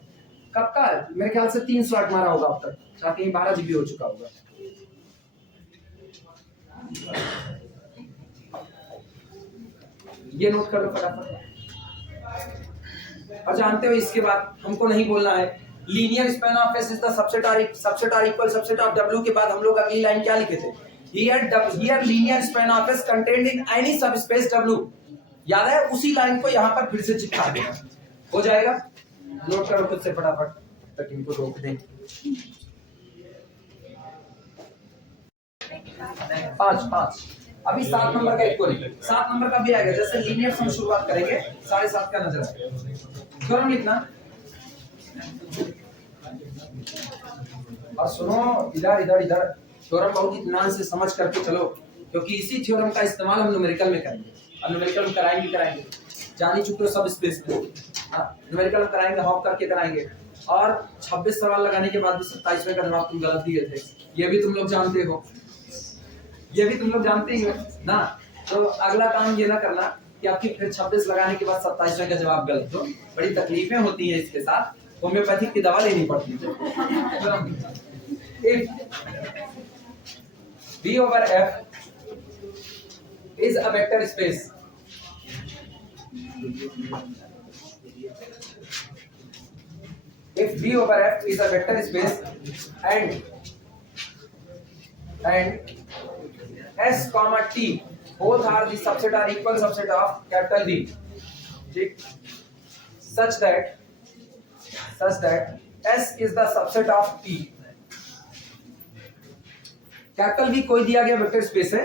कब का है? मेरे ख्याल से 3 स्लॉट मारा होगा अब तक, साथ ही 12 GB हो चुका होगा। ये नोट कर लो फटाफट। और जानते हो इसके बाद हमको नहीं बोलना है linear span of S is the subset or equal subset of W के बाद हम लोग अगली लाइन क्या लिखे थे, here linear span of S contained in any subspace W, याद है, उसी लाइन को यहाँ पर फिर से चिपका देना, हो जाएगा। नोट करो खुद से फटाफट तक इनको रोक दें। 5 अभी 7 नंबर का इक्वल, 7 नंबर का भी आएगा, जैसे लीनियर से हम शुरुआत करेंगे 7.5 का नजर आएगा, थ्योरम लिखना। और सुनो, इधर थ्योरम बहुत इत्मीनान से समझ करके चलो, क्योंकि इसी थ्योरम का इस्तेमाल हम न्यूमेरिकल में करेंगे। अब न्यूमेरिकल में कराएंगे, जान ही चुके हो सब स्पेस में। न्यूमेरिकल में कराएंगे, हॉप करके कराएंगे, और 26 सवाल लगाने के बाद भी 27वें का जवाब तुम गलत दिए थे, ये भी तुम लोग जानते हो, ये भी तुम लोग जानते ही हो ना। तो अगला काम ये ना करना कि आपकी फिर 26 लगाने के बाद 27वें का जवाब गलत हो, बड़ी तकलीफें होती हैं इसके साथ, होम्योपैथिक की दवा लेनी पड़ती है। If V over F is a vector space, if V over F is a vector space and S comma T both are the subset or equal subset of capital V, such that S is the subset of T। Capital V कोई दिया गया वेक्टर स्पेस है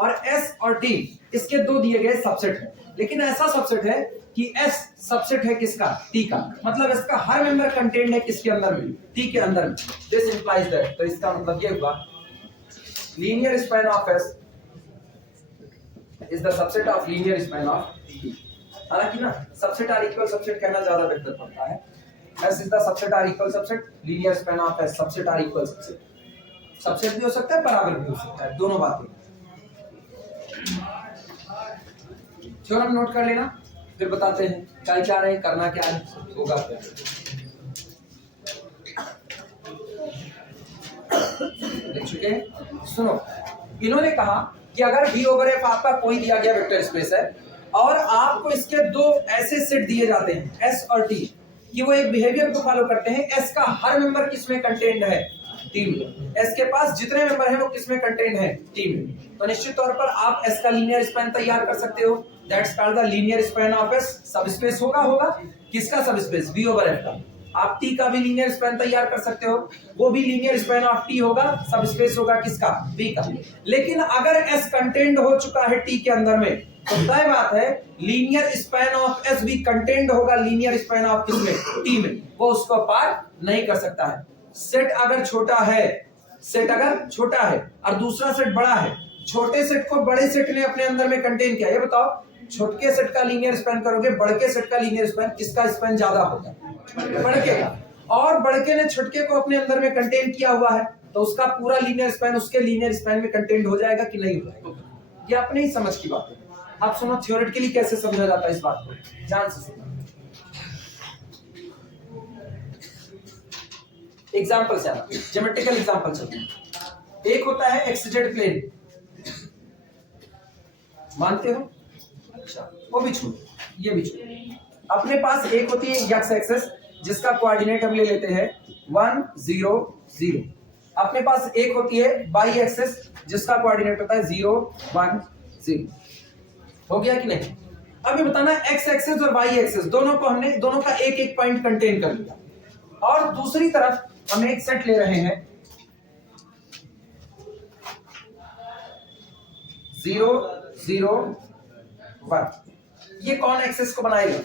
और S और T इसके दो दिए गए सबसेट है, लेकिन ऐसा सबसेट है कि S सबसेट है किसका, T का, मतलब इसका हर मेंबर कंटेन्ड है किसके अंदर में, T के अंदर में। दिस इंप्लाइज दैट, तो इसका मतलब ये हुआ linear span of S is the subset of linear span of T। हालांकि ना सबसेट आर इक्वल सबसेट कहना ज्यादा बेहतर पड़ता है। S is the subset or equal subset, linear span of S subset or equal subset, subset भी हो सकता है, बराबर भी हो सकता है, दोनों बातें। थ्योरम नोट कर लेना, फिर बताते हैं क्या क्या रहे, करना क्या है, होगा क्या। लिख चुके हैं? सुनो, इन्होंने कहा कि अगर V ओवर F आपका कोई दिया गया वेक्टर स्पेस है और आपको इसके दो ऐसे सेट दिए जाते हैं S और T, कि वो एक बिहेवियर को फॉलो करते हैं। S का हर मेंबर किसमें कंटेन्ड है? T में। S के पास जितने मेंबर हैं वो किसमें कंटेन्ड है? T में। तो निश्चित तौर पर आप S का लीनियर स्पैन तैयार कर सकते हो, that's called the linear span of S। Subspace होगा किसका सबस्पेस? V ओवर F का। आप T का भी लीनियर स्पैन तैयार कर सकते हो, वो भी लीनियर स्पैन ऑफ T होगा, सबस्पेस होगा किसका? V का। लेकिन अगर S कंटेन्ड हो चुका है T के अंदर में, तो तय बात है लीनियर स्पैन ऑफ S भी कंटेन्ड होगा लीनियर स्पैन ऑफ किसमें? T में, वो उसको पार नहीं कर सकता है। सेट अगर छोटा है और दूसरा सेट बड़ा है, छोटे सेट को बड़े सेट ने अपने अंदर में कंटेन किया, ये बताओ छोटे सेट का लीनियर स्पैन करोगे, बड़के सेट का लीनियर स्पैन, किसका स्पैन ज्यादा होगा? बड़के का। और बड़के ने छोटे को अपने अंदर में कंटेन किया हुआ है, तो उसका पूरा लीनियर स्पैन उसके लीनियर स्पैन में कंटेन हो जाएगा कि नहीं हो जाएगा? ये अपने ही समझ की बात है। आप सुनो थ्योरेटिकली कैसे समझा जाता है इस बात को, ध्यान से सुनो। एग्जांपल से आना, ज्योमेट्रिकल एग्जांपल चलते हैं। एक होता है एक्सजेड प्लेन, मानते हो? अच्छा, वो भी छोड़, ये भी छोड़। अपने पास एक होती है एक्स एक्सिस, जिसका कोऑर्डिनेट हम ले लेते हैं 1 0 0। अपने पास एक होती है वाई एक्सिस, जिसका कोऑर्डिनेट होता है 0 1 0। हो गया कि नहीं? अब ये बताना एक्स एक्सिस और वाई एक्सिस दोनों का एक एक पॉइंट कंटेन कर लिया, और दूसरी तरफ हम एक सेट ले रहे हैं 0 0 1। ये कौन एक्सिस को बनाएगा?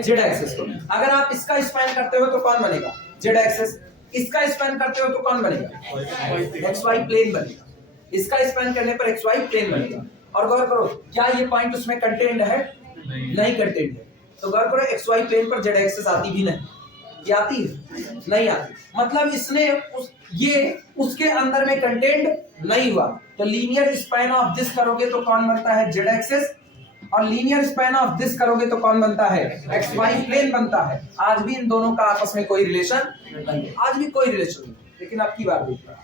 जेड एक्सिस को। अगर आप इसका स्पैन करते हो तो कौन बनेगा? Z axis. इसका स्पैन करते हो तो कौन बनेगा? एक्स वाई प्लेन बनेगा। इसका स्पैन करने पर एक्स वाई प्लेन बनेगा। और गौर करो, क्या ये पॉइंट उसमें कंटेन्ड है? नहीं कंटेन्ड है। तो गौर करो, एक्स वाई प्लेन पर जेड एक्सिस आती भी नहीं, ये आती है? नहीं आती। मतलब इसने उसके अंदर में कंटेन्ड नहीं हुआ। तो लीनियर स्पैन ऑफ दिस करोगे तो कौन बनता है? Z axis. और लीनियर स्पैन ऑफ दिस करोगे तो कौन बनता है? एक्स वाई प्लेन बनता है। आज भी इन दोनों का आपस में कोई रिलेशन नहीं है, आज भी कोई रिलेशन नहीं। लेकिन अब की बात देखिए,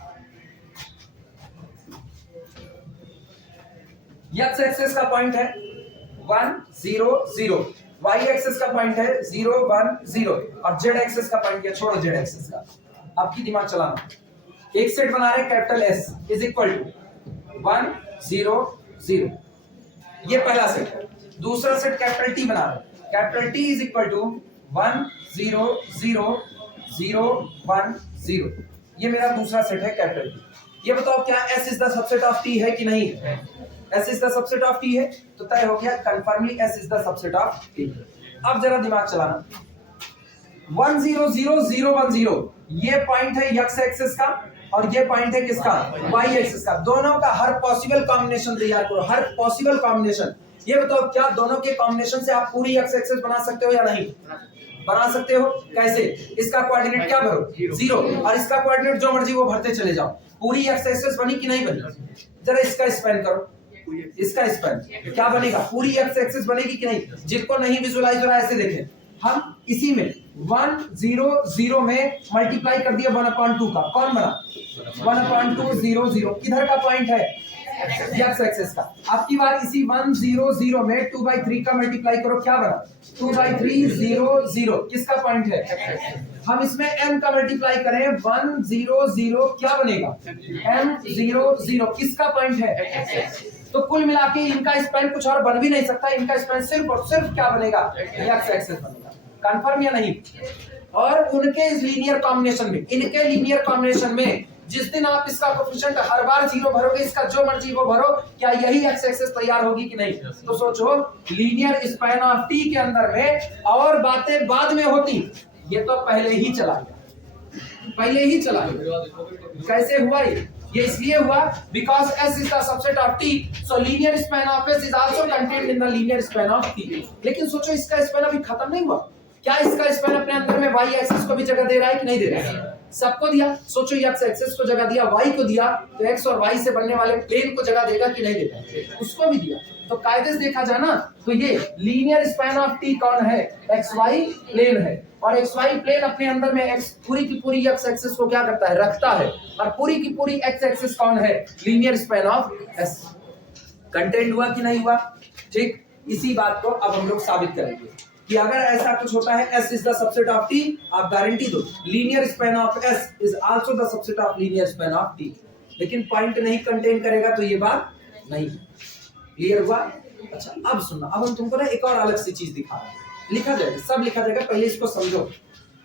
एक्स एक्सिस का पॉइंट है 1 0 0, वाई एक्सिस का पॉइंट है 0 1 0, और जेड एक्सिस का पॉइंट क्या? छोड़ो जेड एक्सिस का, आपकी दिमाग चलाना। एक सेट बना रहे capital S is equal to 1 0 0, ये पहला सेट है। दूसरा सेट कैपिटल टी बना रहे, capital T is equal to 1 0 0 0 1 0, ये मेरा दूसरा सेट है कैपिटल टी। ये बताओ क्या S is the subset of T है कि नहीं? S is the subset of T है, तो तय हो गया कंफर्मली S is the subset of T। अब जरा दिमाग चलाना, 1 0 0 0 1 0, ये पॉइंट है x एक्सिस का और ये पॉइंट है किसका? y एक्सिस का। दोनों का हर पॉसिबल कॉम्बिनेशन तैयार करो, हर पॉसिबल कॉम्बिनेशन। ये बताओ क्या दोनों के कॉम्बिनेशन से आप पूरी x एक्सिस बना सकते हो या नहीं? बना सकते हो। कैसे? इसका कोऑर्डिनेट क्या भरो? 0, और इसका कोऑर्डिनेट जो मर्जी वो भरते चले जाओ। पूरी x एक्सिस बनी कि नहीं बनी? जरा इसका स्पैन करो, इसका स्पैन क्या बनेगा? पूरी x एक्सिस बनेगी कि नहीं? जिनको नहीं विजुअलाइज हो रहा है ऐसे देखें, हम इसी में 1 0 0 में मल्टीप्लाई कर दिया 1/2 का, कौन बना? 1/2 0 0, किधर का पॉइंट है? x एक्सिस का। अब की बार इसी 1 0 0 में 2/3 का मल्टीप्लाई करो, क्या बना? 2/3 0 0, किसका पॉइंट है? हम इसमें m का मल्टीप्लाई करें 1 0 0, क्या बनेगा? m 0 0, किसका पॉइंट है? तो कुल मिला के इनका स्पैन कुछ और बन भी नहीं सकता, इनका स्पैन सिर्फ और सिर्फ क्या बनेगा? x एक्सिस बनेगा। कंफर्म या नहीं? और उनके इस लीनियर कॉम्बिनेशन में, इनके लीनियर कॉम्बिनेशन में जिस दिन आप इसका कोएफिशिएंट हर बार 0 भरोगे, इसका जो मर्जी वो भरो, क्या यही x एक्सिस तैयार होगी कि नहीं? तो सोचो, लीनियर स्पैन ऑफ T के अंदर में और बातें बाद में होती, ये तो पहले ही चला गया, पहले ही चला गया। कैसे हुआ ये इसलिए हुआ because S is the subset of T, so linear span of S is also contained in the linear span of T। लेकिन सोचो इसका स्पैन अभी खत्म नहीं हुआ, क्या इसका स्पैन अपने अंदर में y एक्सिस को भी जगह दे रहा है कि नहीं दे रहा है? सबको दिया। सोचो x एक्सिस को जगह दिया, y को दिया, तो x और y से बनने वाले प्लेन को जगह देगा कि नहीं देगा? उसको भी दिया। तो कायदे से देखा जाए ना तो ये लीनियर स्पैन ऑफ टी कौन है, एक्स वाई प्लेन है, और एक्स वाई प्लेन अपने अंदर में एक्स पूरी की पूरी एक्स एक्सिस को क्या करता है, रखता है, और पूरी की पूरी एक्स एक्सिस कौन है, linear span of S. Content हुआ कि नहीं हुआ? ठीक, इसी बात को अब हम लोग साबित करेंगे कि अगर ऐसा कुछ होता है S is the subset of T, आप गारंटी दो linear span of S is also the subset of linear span of T। लेकिन पॉइंट नहीं कंटेन करेगा तो ये बात नहीं। क्लियर हुआ? अच्छा अब सुनना, अब हम तुमको ना एक और अलग सी चीज दिखा रहे हैं, लिखा जाएगा, सब लिखा जाएगा, पहले इसको समझो।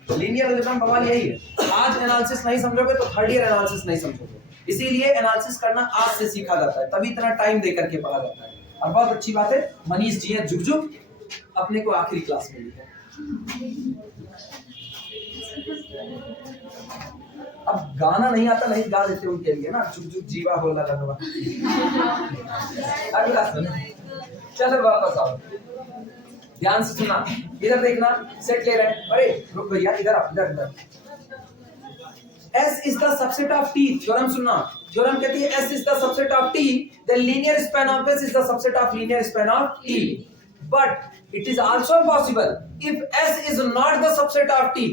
लीनियर अलजेब्रा बवाल यही है, आज एनालिसिस नहीं समझोगे तो थर्ड ईयर एनालिसिस नहीं समझोगे, इसीलिए एनालिसिस करना आज से सीखा जाता है, तभी इतना टाइम दे करके पढ़ा जाता है। और बहुत अच्छी बात है, मनीष जी हैं जुग अपने को आखिरी क्लास में लिखा। अब गाना नहीं आता, नहीं गा देते उनके लिए ना, जुग जुग जीवा हो लगा। अगला सुन, चलो वापस आओ, ध्यान से सुना, इधर देखना, सेट ले रहे हैं, अरे रुक भैया, इधर आप, इधर S is the subset of T, theorem सुनना, थ्योरम कहती है S is the subset of T, then linear span of S is the subset of linear span of T, but it is also possible if S is not the subset of T,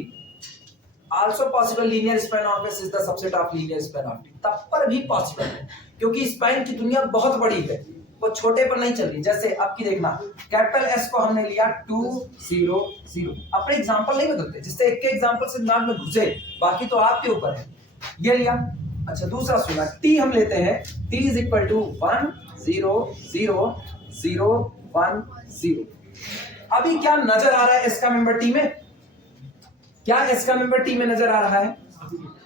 also possible linear span of S is the subset of linear span of T, तब पर भी पॉसिबल है, क्योंकि स्पैन की दुनिया बहुत बड़ी है, वो छोटे पर नहीं चल रही। जैसे अब की देखना, कैपिटल S को हमने लिया 2 0 0, अपने एग्जांपल नहीं बदलते, जिससे एक के एग्जांपल से दिमाग में घुसे, बाकी तो आपके ऊपर है। ये लिया, अच्छा दूसरा सुना, T हम लेते हैं, T is equal to 1 0 0 0 1 0। अभी क्या नजर आ रहा है S का मेंबर T में? क्या S का मेंबर T में नजर आ रहा है?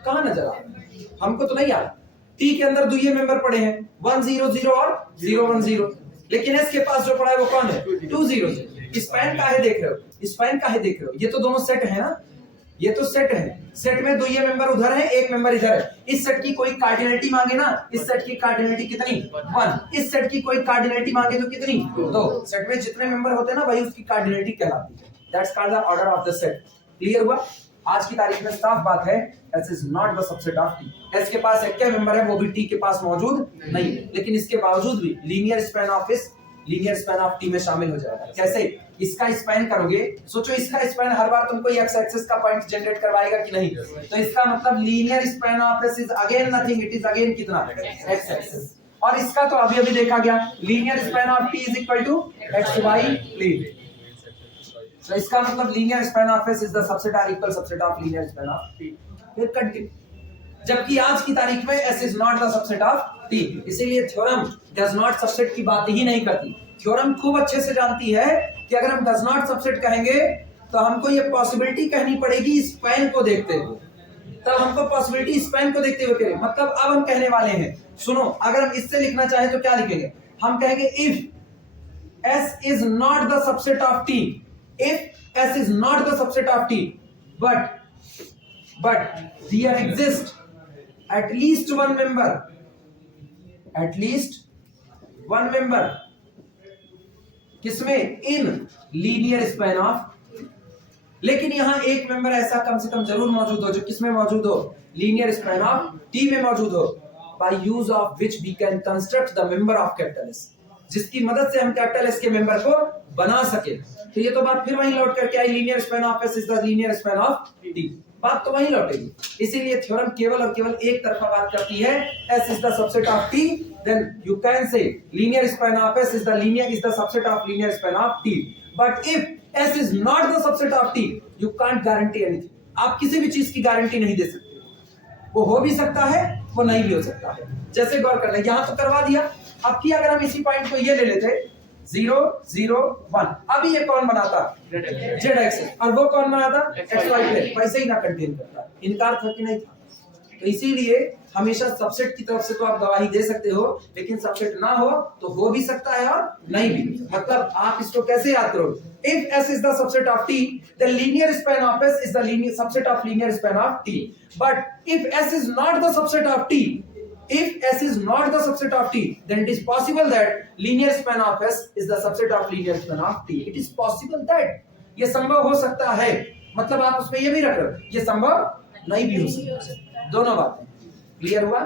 कहां नजर आ रहा है? हमको तो नहीं आ रहा। T के अंदर दुइये मेंबर पड़े हैं, 1 0 0 और 0 1 0, लेकिन S के पास जो पड़ा है वो कौन है, 2 0 0। स्पैन काहे देख रहे हो, स्पैन काहे देख रहे हो, ये तो दोनों सेट है ना, ये तो सेट है, सेट में दुइये मेंबर उधर है, एक मेंबर इधर है। इस सेट की कोई कार्डिनलिटी मांगे ना, इस सेट की कार्डिनलिटी कितनी, 1, इस सेट की कोई कार्डिनलिटी मांगे तो कितनी, 2। सेट में जितने मेंबर होते हैं ना, वही उसकी कार्डिनलिटी कहलाती है, that's called the order of the set. Clear हुआ? आज की तारीख में साफ बात है, S is not the subset of T। S के पास एक क्या मेंबर है, वो भी T के पास मौजूद नहीं, लेकिन इसके बावजूद भी linear span of S linear span of T में शामिल हो जाएगा। कैसे? इसका स्पैन करोगे, सोचो इसका स्पैन हर बार तुमको ये एक्स एक्सिस का पॉइंट जनरेट करवाएगा कि नहीं, तो इसका मतलब linear span of S is again nothing, it is again कितना, एक्स एक्सिस। और इसका तो अभी अभी देखा गया, linear span of T is equal to XY plane, तो इसका मतलब linear span of S is the subset or equal subset of linear span of T। फिर कंटिन्यू, जबकि आज की तारीख में S is not the subset of T, इसीलिए थ्योरम does not subset की बात ही नहीं करती। थ्योरम खूब अच्छे से जानती है कि अगर हम does not subset कहेंगे तो हमको ये पॉसिबिलिटी कहनी पड़ेगी स्पैन को देखते हुए, तब हमको पॉसिबिलिटी स्पैन को देखते हुए करें। मतलब अब हम कहने वाले हैं, सुनो, अगर हम इससे लिखना चाहें तो क्या लिखेंगे, हम कहेंगे if S is not the subset of T, if S is not the subset of T, but there exists at least one member, किसमें, इन लीनियर स्पैन ऑफ, लेकिन यहां एक मेंबर ऐसा कम से कम जरूर मौजूद हो जो किसमें मौजूद हो, लीनियर स्पैन ऑफ T में मौजूद हो, by use of which we can construct the member of capital S, जिसकी मदद से हम कैपिटल S के मेंबर को बना सके। तो ये तो बात फिर वहीं लौट करके आई, linear span of S is the linear span of T, बात तो वहीं लौटेगी। इसीलिए थ्योरम केवल और केवल एक तरफा बात करती है, S is the subset of T, then you can say linear span of S is the subset of linear span of T, but if S is not the subset of T, you can't guarantee anything। आप किसी भी चीज की गारंटी नहीं दे सकते, वो हो भी सकता है, वो नहीं भी हो सकता है। जैसे गौर करना, यहां तो करवा दिया, अब की अगर हम इसी पॉइंट को ये ले लेते 0 0 1, अभी ये कौन बनाता, जेड एक्सिस, और वो कौन बनाता, एक्स वाई प्लेन, वैसे ही ना कंटेन करता, इनकार था कि नहीं था। तो इसीलिए हमेशा सबसेट की तरफ से तो आप गवाही दे सकते हो, लेकिन सबसेट ना हो तो हो भी सकता है और नहीं भी। मतलब आप इसको कैसे याद करोगे, if S is the subset of T, the linear span of S is the linear subset of linear span of T, but if S is not the subset of T, if S is not the subset of T, then it is possible that linear span of S is the subset of linear span of T। It is possible that, ये संभव हो सकता है, मतलब आप उसमें ये भी रख रहे हो, ये संभव नहीं भी हो सकता, दोनों बातें। क्लियर हुआ?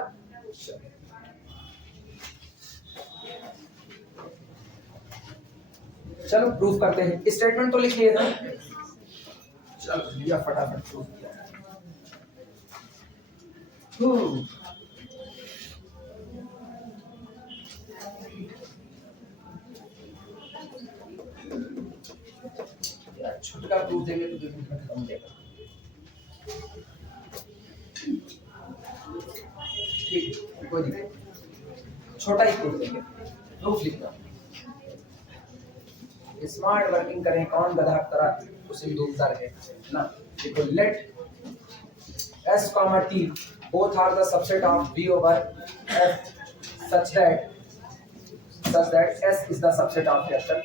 चलो प्रूफ करते हैं, स्टेटमेंट तो लिख लिए था, चलो लिया फटाफट प्रूफ किया। छुटका प्रूफ देंगे तो 2 मिनट में खत्म हो जाएगा। ठीक, कोई नहीं, छोटा ही प्रूफ देंगे, प्रूफ लिखना। स्मार्ट वर्किंग करें, कौन गधा तरह उसे ढूंढता रहे ना। देखो, late S, T both are the subset of V over F such that S is the subset of capital T।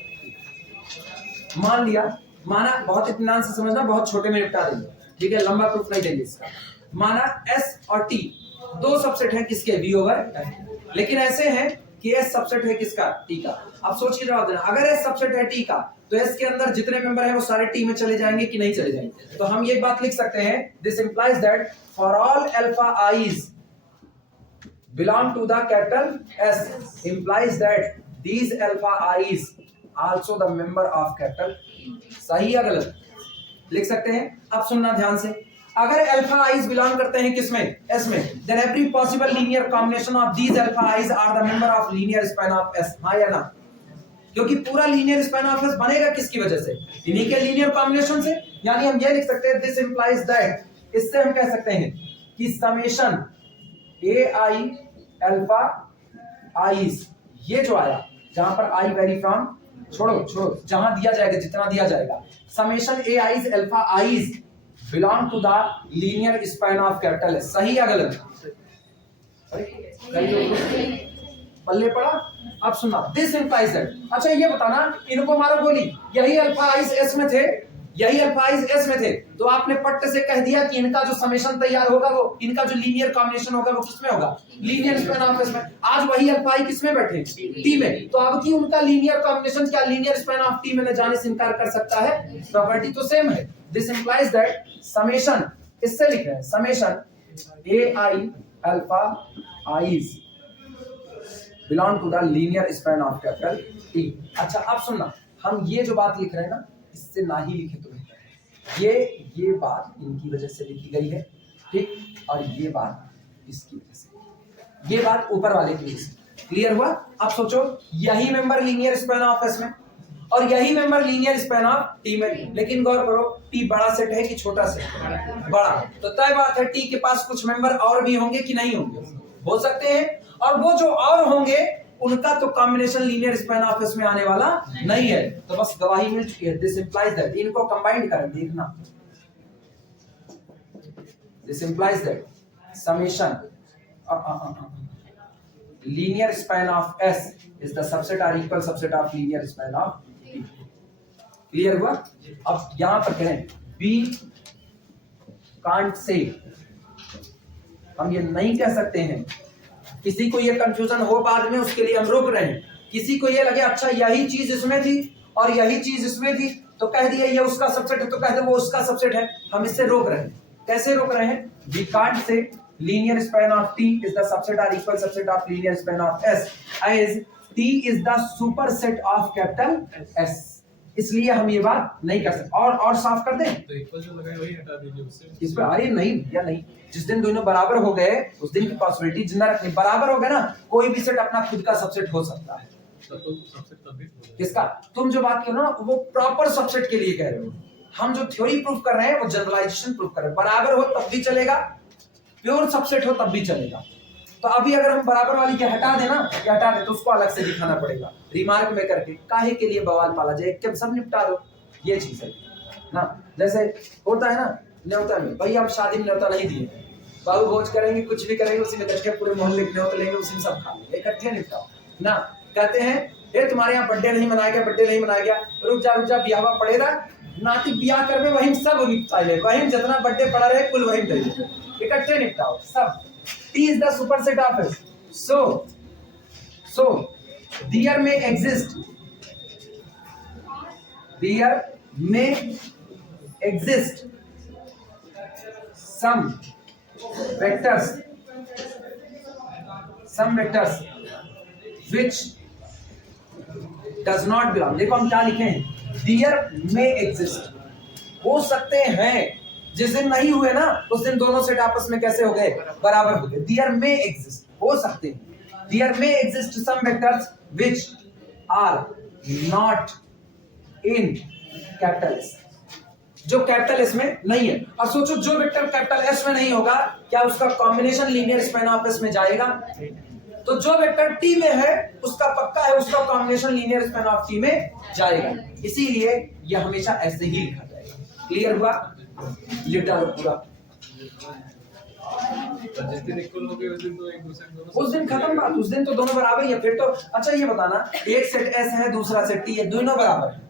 मान लिया, माना, बहुत इत्मीनान से समझना, बहुत छोटे में निपटा देंगे, ठीक है, लंबा प्रूफ नहीं देंगे इसका। माना S और T दो सबसेट हैं किसके, V over F, लेकिन ऐसे हैं कि S सबसेट है किसका, T का। अब सोच के जवाब देना, अगर S सबसेट है T का तो S के अंदर जितने मेंबर हैं वो सारे T में चले जाएंगे कि नहीं चले जाएंगे। तो हम ये बात लिख सकते हैं, this implies that for all alpha i's belong to the capital S implies that these alpha i's also the member of capital E। सही या गलत लिख सकते हैं। अब सुनना ध्यान से, अगर अल्फा आइज बिलोंग करते हैं किसमें, एस में, then every possible linear combination of these alpha i's are the member of linear span of S. हाँ या ना, क्योंकि पूरा लीनियर स्पैन ऑफ एस बनेगा किसकी वजह से, इन्हीं के लीनियर कॉम्बिनेशन से। यानी हम ये लिख सकते हैं, दिस इंप्लाइज दैट, इससे हम कह सकते हैं कि summation A I alpha eyes, ये जो आया जहां पर आई वेरी फ्रॉम, छोड़ो जहां दिया जाएगा, जितना दिया जाएगा, summation A i's alpha i's belong to the linear span of capital S. सही या गलत, पल्ले पड़ा। अब सुनना, दिस इंप्लाइज दैट, अच्छा ये बताना, इनको मारो गोली, यही अल्फा आइज एस में थे, यही अल्फा आइज एस में थे, तो आपने पट्ट से कह दिया कि इनका जो समेशन तैयार होगा, वो इनका जो लीनियर कॉम्बिनेशन होगा वो किसमें होगा, लीनियर स्पैन ऑफ एस में। आज वही अल्फा आई किसमें बैठे, टी में, तो अब की उनका लीनियर कॉम्बिनेशन क्या लीनियर स्पैन ऑफ टी में जाने से इनकार कर सकता है, प्रॉपर्टी तो सेम है। दिस इंप्लाइज दैट समेशन, इससे लिख रहे हैं, summation A I alpha i's belong to the linear span of capital T. अच्छा अब सुनना, हम ये जो बात लिख रहे हैं ना, इससे ना ही लिखे तो बेहतर है। ये बात इनकी वजह से लिखी गई है, ठीक, और ये बात इसकी वजह से, ये बात ऊपर वाले की वजह से। क्लियर हुआ। अब सोचो, यही member linear span of S में और यही member linear span of T में, लेकिन गौर करो, टी बड़ा सेट है कि छोटा सेट, बड़ा, तो तय बात है टी के पास कुछ मेंबर और भी होंगे कि नहीं होंगे, हो सकते हैं, और वो जो और होंगे उनका तो combination linear span of S में आने वाला नहीं है। तो बस गवाही मिल चुकी है, दिस इंप्लाइज दैट, इनको कंबाइंड करें, देखना, this implies that summation linear span of S is the subset or equal subset of linear span of T। Clear हुआ। अब यहां पर कहें B can't say, हम ये नहीं कह सकते हैं, किसी को ये कंफ्यूजन हो बाद में, उसके लिए हम रोक रहे हैं। किसी को ये लगे अच्छा यही चीज इसमें थी और यही चीज इसमें थी, तो कह दिया ये उसका सबसेट है, तो कह दे वो उसका सबसेट है, हम इससे रोक रहे हैं। कैसे रोक रहे हैं, we can't say linear span of T is the subset or equal subset of linear span of S as T is the superset of capital S। इसलिए हम ये बात नहीं कर सकते। और साफ कर दें, तो इक्वल जो लगाए वही हटा दीजिए उससे। इस पे अरे नहीं या नहीं, जिस दिन दोनों बराबर हो गए उस दिन की पॉसिबिलिटी जिंदा रखनी। बराबर हो गए ना, कोई भी सेट अपना खुद का सबसेट हो सकता है। तो सबसेट तब भी किसका, तुम जो बात कर रहे हो ना वो प्रॉपर सबसेट के लिए कह रहे हो, हम जो थ्योरी प्रूफ कर रहे हैं वो जनरलाइजेशन प्रूफ कर रहे हैं। बराबर हो तब भी चलेगा, प्योर सबसेट हो तब भी चलेगा। तो अभी अगर हम बराबर वाली के हटा देना, या हटा दे, तो उसको अलग से दिखाना पड़ेगा रिमार्क में करके, काहे के लिए बवाल पाला जाए, क्या सब निपटा दो, ये चीज है ना। जैसे होता है ना न्योता में, भाई हम शादी में न्योता नहीं दिए, बाबू भोज करेंगे, कुछ भी करेंगे, उसी में इकट्ठे पूरे मोहल्ले के न्योता लेंगे, उसी में सब खा लेंगे, इकट्ठे निपटाओ ना। कहते हैं ये तुम्हारे यहाँ बर्थडे नहीं मनाया गया, बर्थडे नहीं मनाया गया, रुक जा ब्याह पड़ेगा, नाती ब्याह कर में वही सब निपटा ले, वही जितना बर्थडे पड़ा रहे कुल वही दे, इकट्ठे निपटाओ सब। T is the superset of S, so there may exist some vectors which does not belong, देखो हम क्या लिखे हैं, डियर मे एग्जिस्ट, हो सकते हैं, जिस दिन नहीं हुए ना उस दिन दोनों सेट आपस में कैसे हो गए, बराबर हो गए। डियर मे एग्जिस्ट, हो सकते हैं, there may exist some vectors which are not in capital S, जो कैपिटल एस में नहीं है। और सोचो जो वेक्टर कैपिटल एस में नहीं होगा क्या उसका combination linear span of S में जाएगा? तो जो वेक्टर टी में है उसका पक्का है उसका combination linear span of T में जाएगा, इसीलिए यह हमेशा ऐसे ही लिखा जाएगा। क्लियर हुआ? लिख डालो पूरा। जिस दिन इक्वल हो गए उस दिन तो एक दूसरे दोनों उस दिन खत्म बात, उस दिन तो दोनों बराबर ही है फिर तो। अच्छा ये बताना, एक सेट एस है दूसरा सेट टी है, दोनों बराबर है,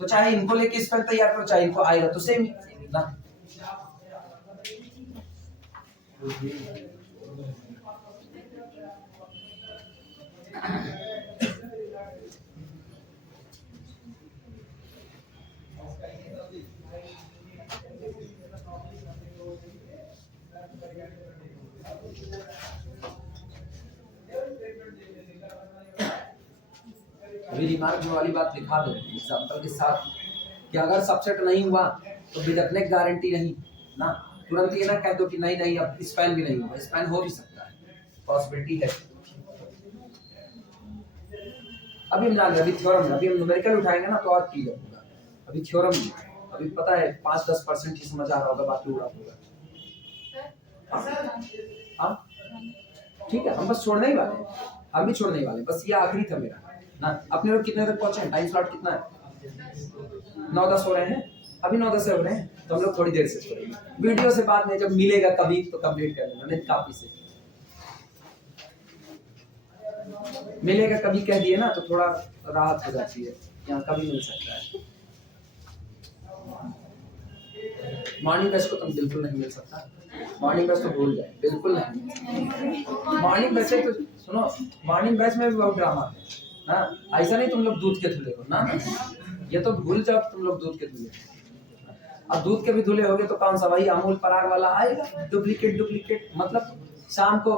तो चाहे इनको लेके स्पेल तैयार करो चाहे इनको, आएगा तो सेम ही ना। अभी रिमार्क जो वाली बात लिखा दो एग्जांपल के साथ कि अगर सबसेट नहीं हुआ तो बिदकने की गारंटी नहीं ना, तुरंत ये ना कह दो कि नहीं नहीं अब स्पैन भी नहीं होगा, स्पैन हो भी सकता है, पॉसिबिलिटी है। अभी हम जान रहे, अभी थ्योरम, अभी हम न्यूमेरिकल उठाएंगे ना तो और क्लियर होगा। अभी थ्योरम अभी पता है 5-10% ही समझ आ रहा होगा, बाकी उड़ा होगा। हाँ ठीक है, हम बस छोड़ने ही वाले हैं, हम भी छोड़ने ही वाले, बस ये आखिरी था मेरा ना। अपने लोग कितने तक पहुंचे हैं? टाइम स्लॉट कितना है? 9-10 हो रहे हैं, अभी 9-10 हो रहे हैं, तो हम लोग थोड़ी देर से छोड़ेंगे। वीडियो से बाद में जब मिलेगा कभी तो कंप्लीट कर लेना, नहीं काफी से मिलेगा कभी कह दिए ना तो थोड़ा राहत हो जाती है, यहाँ कभी मिल सकता है। मॉर्निंग बैच को तो बिल्कुल नहीं मिल सकता, मॉर्निंग बैच तो भूल जाए, बिल्कुल नहीं। मॉर्निंग बैच तो सुनो, मॉर्निंग बैच में भी बहुत ड्रामा है ना, ऐसा नहीं तुम लोग दूध के धुले हो ना, ये तो भूल जाओ तुम लोग दूध के धुले। अब दूध के भी धुले होगे तो कौन सा वही अमूल पराग वाला आएगा, डुप्लीकेट, मतलब शाम को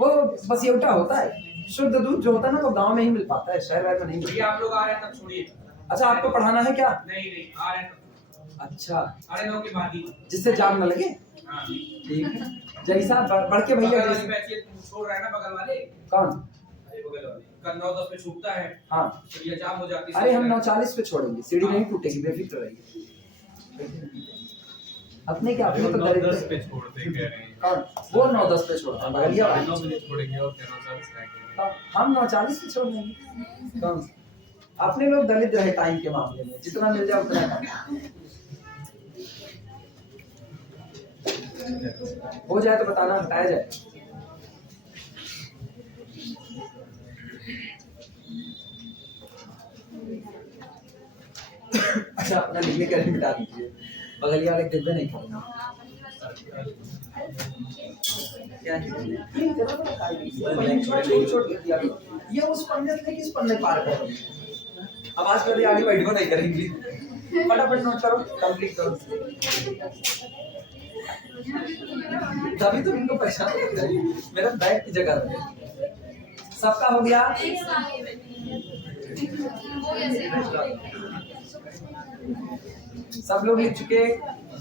वो बस ये उल्टा होता है। शुद्ध दूध जो होता है ना वो गांव में ही मिल पाता है, शहर में नहीं मिलता। आप लोग आ रहे हैं तब छोड़िए। अच्छा आपको पढ़ाना है क्या? नहीं आ रहे हैं। अच्छा अरे नौ के बाद ही, जिससे जाम न लगे। हाँ ठीक है, जैसा बढ़ के भैया बगल वाले जैसे बैच ये छोड़ रहा है ना, बगल वाले। कौन? अरे बगल वाले कल 9-10 पे छूटता है, हाँ तो ये जाम हो जाती है। अरे हम 9:40 पे छोड़ेंगे, सीढ़ी नहीं टूटेगी, बेफिक्र रहिए। अपने क्या, अपने तो 9-10 पे छोड़ते कह रहे हैं। कौन? वो 9:10 पे छोड़ता है बगलिया वाला। 9 बजे छोड़ेंगे और 9:40 आएंगे। हम 9:40 पे छोड़ देंगे। कौन? अपने लोग दलित रहे टाइम के मामले में, जितना मिल जाए उतना काम हो जाए तो बताना, हटाया जाए। अच्छा अपना लिखने का मिटा दीजिए, बगलिया वाले डिब्बे नहीं खाना। क्या ये उस पन्ने से किस पन्ने पार कर रहे हैं? अब आज कभी आगे बैठो नहीं करेंगे, फटाफट नोट करो, कंप्लीट करो, तभी तो इनको परेशान करता है। मेरा बैग की जगह है। सबका हो गया? सब लोग लिख चुके?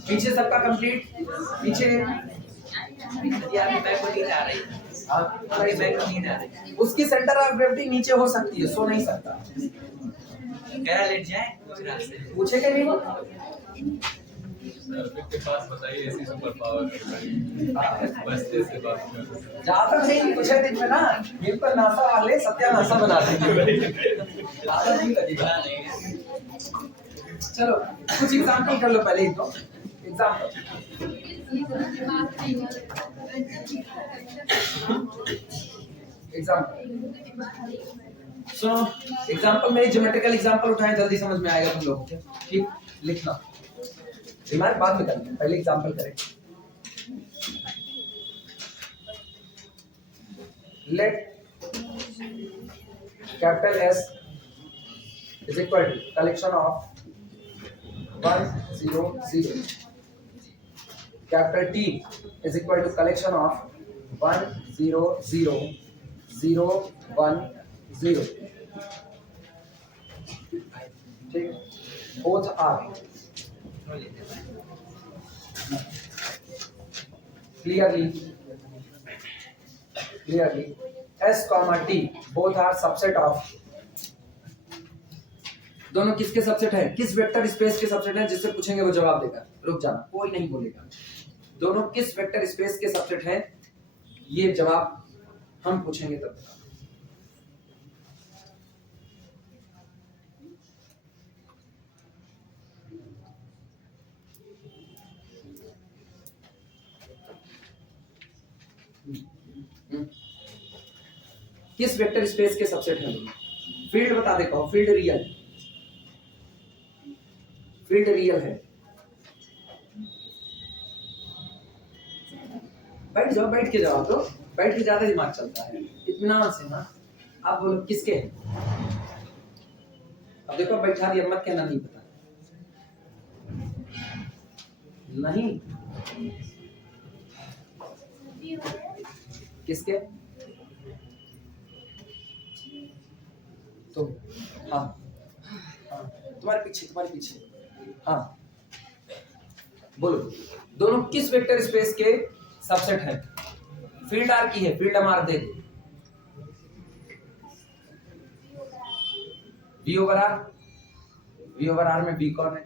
पीछे सबका कंप्लीट? पीछे यार बैग को नींद आ रही है, हमारी बैग को नींद आ रही है। उसकी सेंटर ऑफ ग्रेविटी नीचे हो सकती है, सो नहीं सकता। क्या लेट जाए? पूछे क्या नहीं वो? के पास बताइए ऐसी सुपर पावर बस्ते से बात कर। ज्यादा नहीं, कुछ है दिन में ना मिल पर नासा वाले सत्यानाशा बना देंगे, ज्यादा नहीं लगेगा। चलो कुछ एग्जांपल कर लो पहले, एक दो एग्जांपल। सुनो एग्जांपल में ज्योमेट्रिकल एग्जांपल उठाएं, जल्दी समझ में आएगा तुम लोगों को। ठीक, लिखना रिमार्क बाद में करेंगे, पहले एग्जांपल करें। Let capital S is equal to collection of 1 0 0, capital T is equal to collection of 1 0 0 0 1 0, ठीक है, both are clearly S, T both are subset of, दोनों किसके सबसेट है, किस वेक्टर स्पेस के सबसेट है, जिससे पूछेंगे वो जवाब देगा, रुक जाना कोई नहीं बोलेगा, दोनों किस वेक्टर स्पेस के सबसेट है, ये जवाब हम पूछेंगे तब। किस वेक्टर स्पेस के सबसेट हैं दोनों, फील्ड बता दे, कहो फील्ड रियल, फील्ड रियल है, बैठ जाओ, बैठ के जवाब दो, बैठ के ज्यादा दिमाग चलता है, इत्मीनान से ना। आप बोलो किसके हैं, अब देखो बैठा दिया, मत कहना नहीं पता, नहीं किसके, तुम, हाँ हाँ तुम्हारे पीछे, हाँ बोलो, दोनों किस वेक्टर स्पेस के सबसेट है, फील्ड आर की है, फील्ड हमारा दे दे, V ओवर आर में V कौन है,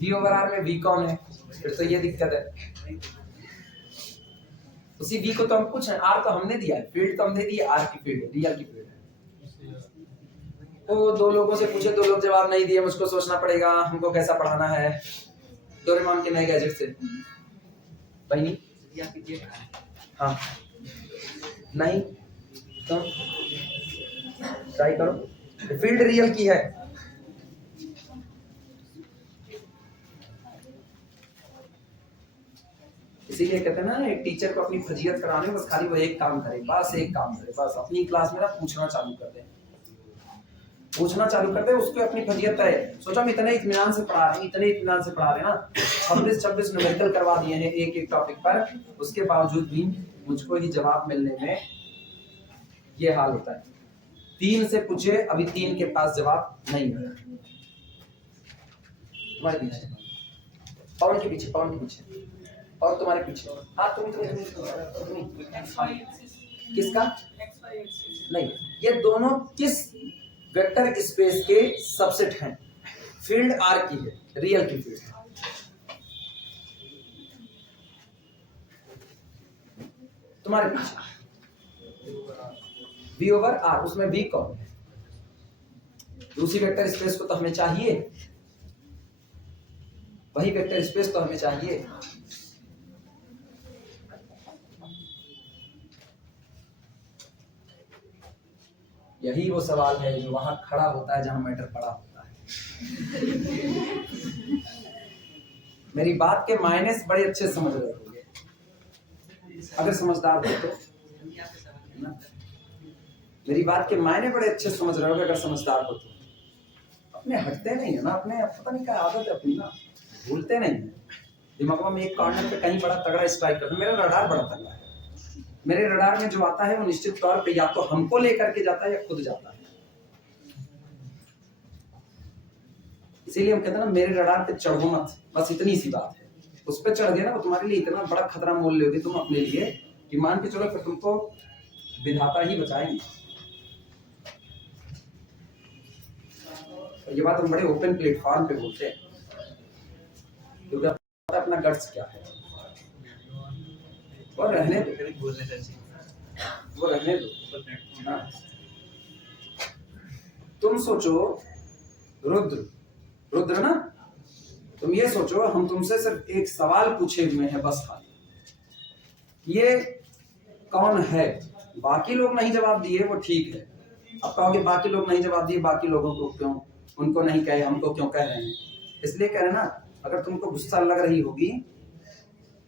V ओवर आर में V कौन है, फिर तो ये दिक्कत है, उसी V को तो हम पूछ रहे हैं, R तो हमने दिया है, फील्ड तो हमने दी है, R की फील्ड है, रियल की फील्ड है। वो दो लोगों से पूछे, दो लोग जवाब नहीं दिए, मुझको सोचना पड़ेगा हमको कैसा पढ़ाना है, डोरेमोन के नए गैजेट से, बहनी हाँ नहीं तो ट्राई करो, फील्ड रियल की है, इसीलिए कहते हैं ना एक टीचर को अपनी फजीयत कराने, बस खाली वो एक काम करे, बस एक काम करे, बस अपनी क्लास में ना पूछना चालू कर दे, उसको अपनी फजीयत है। सोचो हम इतने इत्मीनान से पढ़ा रहे हैं, ना 26 न्यूमेरिकल करवा दिए हैं एक टॉपिक पर, उसके बावजूद भी मुझको ही जवाब मिलने में ये हाल होता है। 3 से पूछे, अभी 3 के पास जवाब नहीं है। तुम्हारे पीछे, पवन के पीछे, और तुम्हारे पीछे, हाँ तुम किसका नहीं, ये दोनों किस वेक्टर स्पेस के सबसेट हैं, फील्ड आर की है, रियल की फील्ड है। तुम्हारे पीछे V ओवर आर, उसमें V कौन है, दूसरी वेक्टर स्पेस को तो हमें चाहिए, वही वेक्टर स्पेस तो हमें चाहिए। यही वो सवाल है जो वहां खड़ा होता है जहां मैटर पड़ा होता है। मेरी बात के मायने बड़े अच्छे समझ रहे होंगे अगर समझदार हो तो, मेरी बात के मायने बड़े अच्छे समझ रहे होगे अगर समझदार हो तो। अपने हटते नहीं है ना, अपने पता नहीं क्या आदत है अपनी ना, भूलते नहीं है। दिमाग में एक कॉर्नर पे कहीं बड़ा तगड़ा स्ट्राइक करता, मेरा रडार बड़ा तगड़ा है, मेरे रडार में जो आता है वो निश्चित तौर पे या तो हमको लेकर के जाता है या खुद जाता है। इसीलिए हम कहते हैं ना मेरे रडार पे चढ़ो मत, बस इतनी सी बात है। उस पे चढ़ गए ना वो तुम्हारे लिए इतना बड़ा खतरा मोल लोगे तुम अपने लिए कि मान के चलो फिर तुमको विधाता ही बचाएंगे। ये बात हम बड़े ओपन प्लेटफॉर्म पे बोलते हैं क्योंकि अपना गट्स क्या है। और रहने दो, वो रहने दो। तुम सोचो रुद्र ना, तुम ये सोचो हम तुमसे सिर्फ एक सवाल पूछे हुए हैं बस खाली, ये कौन है, बाकी लोग नहीं जवाब दिए वो ठीक है। अब कहोगे बाकी लोग नहीं जवाब दिए, बाकी लोगों को क्यों, उनको नहीं कहे हमको क्यों कह रहे हैं। इसलिए कह रहे ना, अगर तुमको गुस्सा लग रही होगी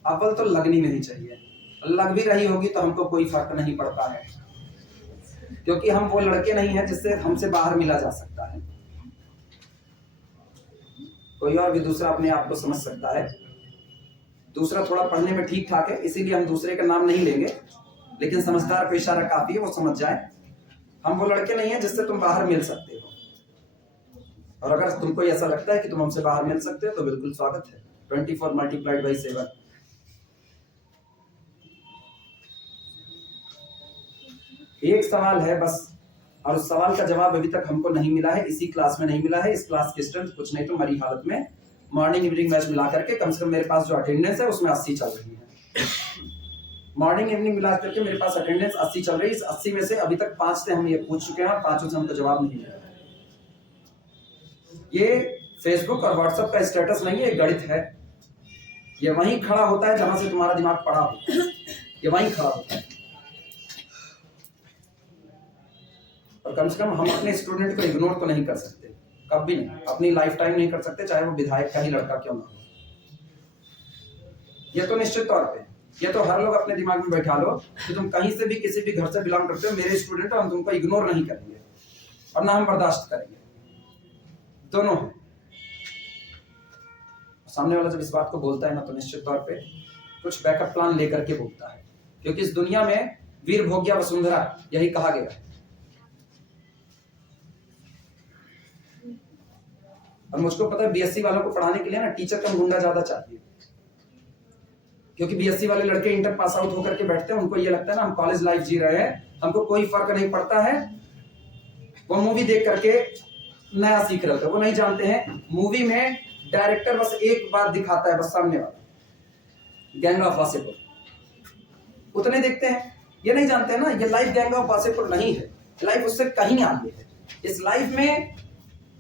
अव्वल तो लगनी नहीं चाहिए, लग भी रही होगी तो हमको कोई फर्क नहीं पड़ता है क्योंकि हम वो लड़के नहीं हैं जिससे हमसे बाहर मिला जा सकता है। कोई और भी दूसरा अपने आप को समझ सकता है, दूसरा थोड़ा पढ़ने में ठीक ठाक है इसीलिए हम दूसरे का नाम नहीं लेंगे, लेकिन समझदार को इशारा काफी है वो समझ जाए। हम वो लड़के नहीं हैं जिससे तुम बाहर मिल सकते हो। और अगर तुमको ऐसा लगता है कि तुम हमसे बाहर मिल सकते हो तो बिल्कुल स्वागत है। 24 मल्टीप्लाइड बाई 7। एक सवाल है बस, और उस सवाल का जवाब अभी तक हमको नहीं मिला है, इसी क्लास में नहीं मिला है। इस क्लास की स्ट्रेंथ कुछ नहीं तो मरी हालत में मॉर्निंग इवनिंग मैच मिला करके कम से कम मेरे पास जो अटेंडेंस है उसमें 80 चल रही है। मॉर्निंग इवनिंग मिला करके मेरे पास अटेंडेंस 80 चल रही है। इस 80 में से अभी तक 5 से हम ये पूछ चुके हैं और 5 से हमको जवाब नहीं मिला। ये फेसबुक और व्हाट्सएप का स्टेटस नहीं है, गणित है। ये वहीं खड़ा होता है जहां से तुम्हारा दिमाग पड़ा हो, ये वहीं खड़ा होता है। और कम से कम हम अपने स्टूडेंट को इग्नोर तो नहीं कर सकते, कभी नहीं, अपनी लाइफ टाइम नहीं कर सकते, चाहे वो विधायक का ही लड़का क्यों ना हो। ये तो निश्चित तौर पे, ये तो हर लोग अपने दिमाग में बैठा लो कि तुम कहीं से भी किसी भी घर से बिलोंग करते हो, मेरे स्टूडेंट हो, हम तुमको इग्नोर नहीं करेंगे और ना हम बर्दाश्त करेंगे। दोनों है। सामने वाला जब इस बात को बोलता है ना तो निश्चित तौर पे कुछ बैकअप प्लान लेकर के बोलता है, क्योंकि इस दुनिया में वीर भोग्या वसुंधरा यही कहा गया है। और मुझको पता है बीएससी वालों को पढ़ाने के लिए ना टीचर कम गुंडा ज्यादा चाहिए, क्योंकि बीएससी वाले लड़के इंटर पास आउट होकर के बैठते हैं, उनको ये लगता है ना हम कॉलेज लाइफ जी रहे हैं, हमको कोई फर्क नहीं पड़ता है। वो मूवी देख करके नया सीख रहे होते हैं, वो नहीं जानते हैं मूवी में डायरेक्टर बस एक बात दिखाता है, बस सामने वाला गैंग ऑफ वासेपुर उतने देखते हैं, ये नहीं जानते हैं ना ये लाइफ गैंग ऑफ वासेपुर नहीं है, लाइफ उससे कहीं आगे है। इस लाइफ में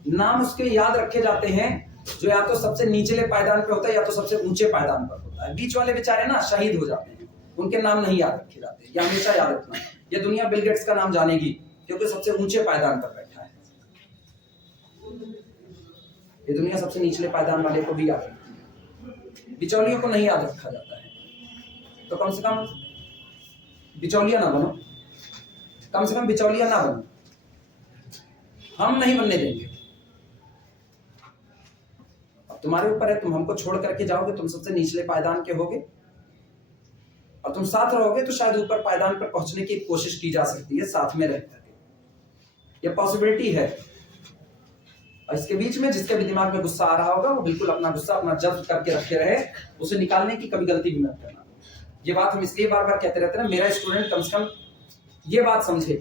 नाम उसके याद रखे जाते हैं जो या तो सबसे निचले पायदान पे होता है या तो सबसे ऊंचे पायदान पर होता है। बीच वाले बेचारे ना शहीद हो जाते हैं, उनके नाम नहीं याद रखे जाते। ये हमेशा याद रखना, ये दुनिया बिल गेट्स का नाम जानेगी क्योंकि सबसे ऊंचे पायदान पर बैठा है। ये दुनिया सबसे निचले पायदान वाले को भी याद रखती है, बिचौलियों को नहीं याद रखा जाता है। तो कम से कम बिचौलिया ना बनो, कम से कम बिचौलिया ना बनो, हम नहीं बनने देंगे। तुम्हारे ऊपर है, तुम हमको छोड़ करके जाओगे, तुम सबसे निचले पायदान के होगे और तुम साथ रहोगे तो शायद ऊपर पायदान पर पहुंचने की कोशिश की जा सकती है साथ में रह करके, ये पॉसिबिलिटी है। और इसके बीच में जिसके भी दिमाग में गुस्सा आ रहा होगा वो बिल्कुल अपना गुस्सा अपना जब्त करके रखे रहे, उसे निकालने की कभी गलती भी मत करना। ये बात हम इसलिए बार बार कहते रहते हैं ना, मेरा स्टूडेंट कम से कम ये बात समझे,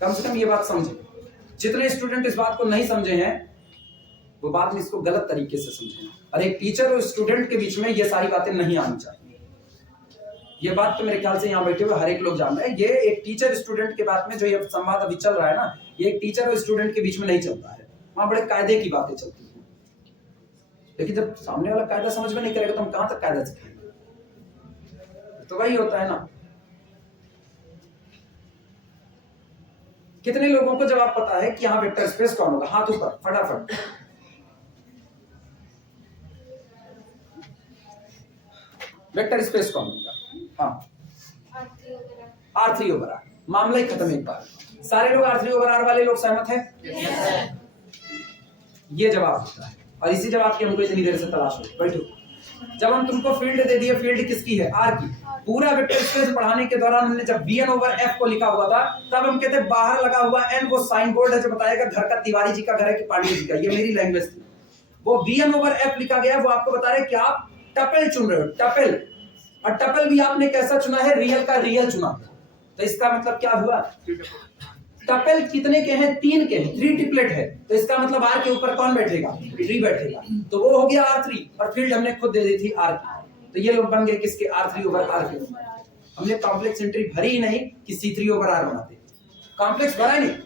कम से कम ये बात समझे। जितने स्टूडेंट इस बात को नहीं समझे हैं वो बाद में इसको गलत तरीके से समझें। और एक टीचर और स्टूडेंट के बीच में ये सारी बातें नहीं आनी चाहिए। ये बात तो मेरे ख्याल से यहाँ बैठे हुए हर एक लोग जान रहे हैं। ये एक टीचर स्टूडेंट के बात में जो ये संवाद अभी चल रहा है ना, ये एक टीचर और स्टूडेंट के बीच में नहीं चलता है, वहां बड़े कायदे की बातें चलती हैं। लेकिन जब सामने वाला कायदा समझ में नहीं करेगा तो हम कहां तक कायदा सिखाएंगे? तो वही होता है ना। कितने लोगों को जवाब पता है कि यहाँ वेक्टर स्पेस कौन होगा? हाथ ऊपर फटाफट। वेक्टर स्पेस कौन होगा? हाँ, R3/R। मामला ही खत्म एक बार। सारे लोग R3/R वाले लोग सहमत हैं? yes. ये जवाब होता है और इसी जवाब की हमको इतनी देर से तलाश है। बैठो, जब हम तुमको फील्ड दे दिए, फील्ड किसकी है? R की। पूरा वेक्टर स्पेस पढ़ाने के दौरान हमने जब Vn/F को लिखा हुआ था तब हम कहते बाहर लगा हुआ N वो साइन बोर्ड है जो बताएगा घर का तिवारी जी का घर है कि पांडे जी का। ये मेरी लैंग्वेज थी। वो Vn/F लिखा गया, वो आपको बता रहे कि आप टपल चुन रहे हो, टपल। और टपल भी आपने कैसा चुना है? रियल का रियल चुना। तो इसका मतलब क्या हुआ? टपल कितने के हैं? 3 के हैं, 3 ट्रिपलेट है। तो इसका मतलब R के ऊपर कौन बैठेगा? 3 बैठेगा। तो वो हो गया R3 और फील्ड हमने खुद दे दी थी R की। तो ये लोग बन गए किसके? R3/R के। हमने कॉम्प्लेक्स एंट्री भरी ही नहीं कि C3/R बनाते, कॉम्प्लेक्स भरा नहीं।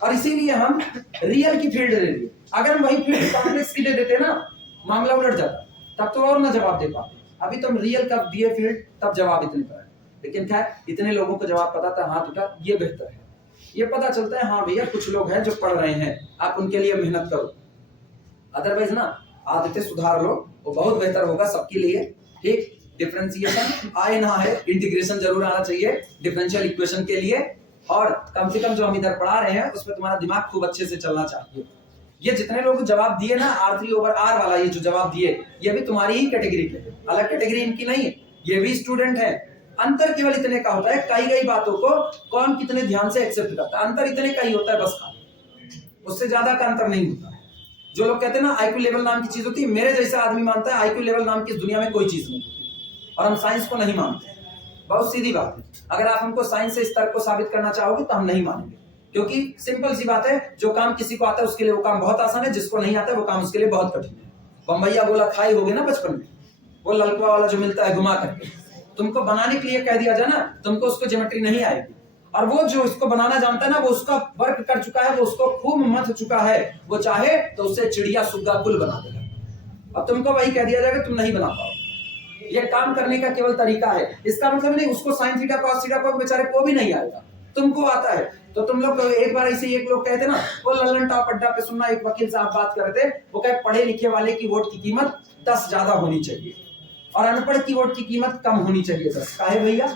और इसीलिए हम रियल की फील्ड दे दिए। अगर हम वही फील्ड कॉम्प्लेक्स की दे देते ना, मामला उलट जाता, तब तो और ना जवाब दे पाते। अभी तो हम रियल का दिए फील्ड, तब जवाब इतने पर है। लेकिन खैर, इतने लोगों को जवाब पता था, हाथ उठा, ये बेहतर है। ये पता चलता है हाँ भैया कुछ लोग हैं जो पढ़ रहे हैं, आप उनके लिए मेहनत करो। अदरवाइज ना आदतें सुधार लो, वो बहुत बेहतर होगा सबके लिए। ठीक, डिफरेंशिएशन आए ना है, इंटीग्रेशन जरूर आना चाहिए डिफरेंशियल इक्वेशन के लिए। और कम से कम जो हम इधर पढ़ा रहे हैं उसमें तुम्हारा दिमाग खूब अच्छे से चलना चाहिए। ये जितने लोग जवाब दिए ना R3/R वाला, ये जो जवाब दिए, ये भी तुम्हारी ही कैटेगरी के, अलग कैटेगरी इनकी नहीं है। ये भी स्टूडेंट है। अंतर केवल इतने का होता है, कई बातों को कौन कितने ध्यान से एक्सेप्ट करता है, अंतर इतने का ही होता है बस। उससे ज्यादा का अंतर नहीं होता। जो लोग कहते हैं ना आईक्यू लेवल नाम की चीज होती है, मेरे जैसा आदमी मानता है आईक्यू लेवल नाम की इस दुनिया में कोई चीज नहीं होती, और हम साइंस को नहीं मानते। बहुत सीधी बात है, अगर आप हमको साइंस से इस तर्क को साबित करना चाहोगे तो हम नहीं मानेंगे, क्योंकि सिंपल सी बात है, जो काम किसी को आता है उसके लिए वो काम बहुत आसान है, जिसको नहीं आता है वो काम उसके लिए बहुत कठिन है। बम्बैया गोला खाई होगे ना बचपन में, वो ललका वाला जो मिलता है घुमा करके, तुमको बनाने के लिए कह दिया जाए ना, तुमको उसको ज्योमेट्री नहीं आएगी, और वो जो इसको बनाना जानता है ना, वो उसका वर्क कर चुका है, वो उसको खूब मथ चुका है, वो चाहे तो उससे चिड़िया सुग्गा पुल बना देगा, और तुमको वही कह दिया जाएगा तुम नहीं बना पाओ। ये काम करने का केवल तरीका है, इसका मतलब नहीं उसको साइन थीटा कॉस थीटा को बेचारे को भी नहीं आएगा, तुमको आता है। तो तुम लोग एक बार ऐसे एक लोग कहते ना, वो लल्लन टॉप अड्डा पे सुनना, एक वकील साहब बात कर रहे थे, वो कहे पढ़े लिखे वाले की वोट की कीमत 10 ज्यादा होनी चाहिए और अनपढ़ की वोट की कीमत कम होनी चाहिए 10। काहे भैया?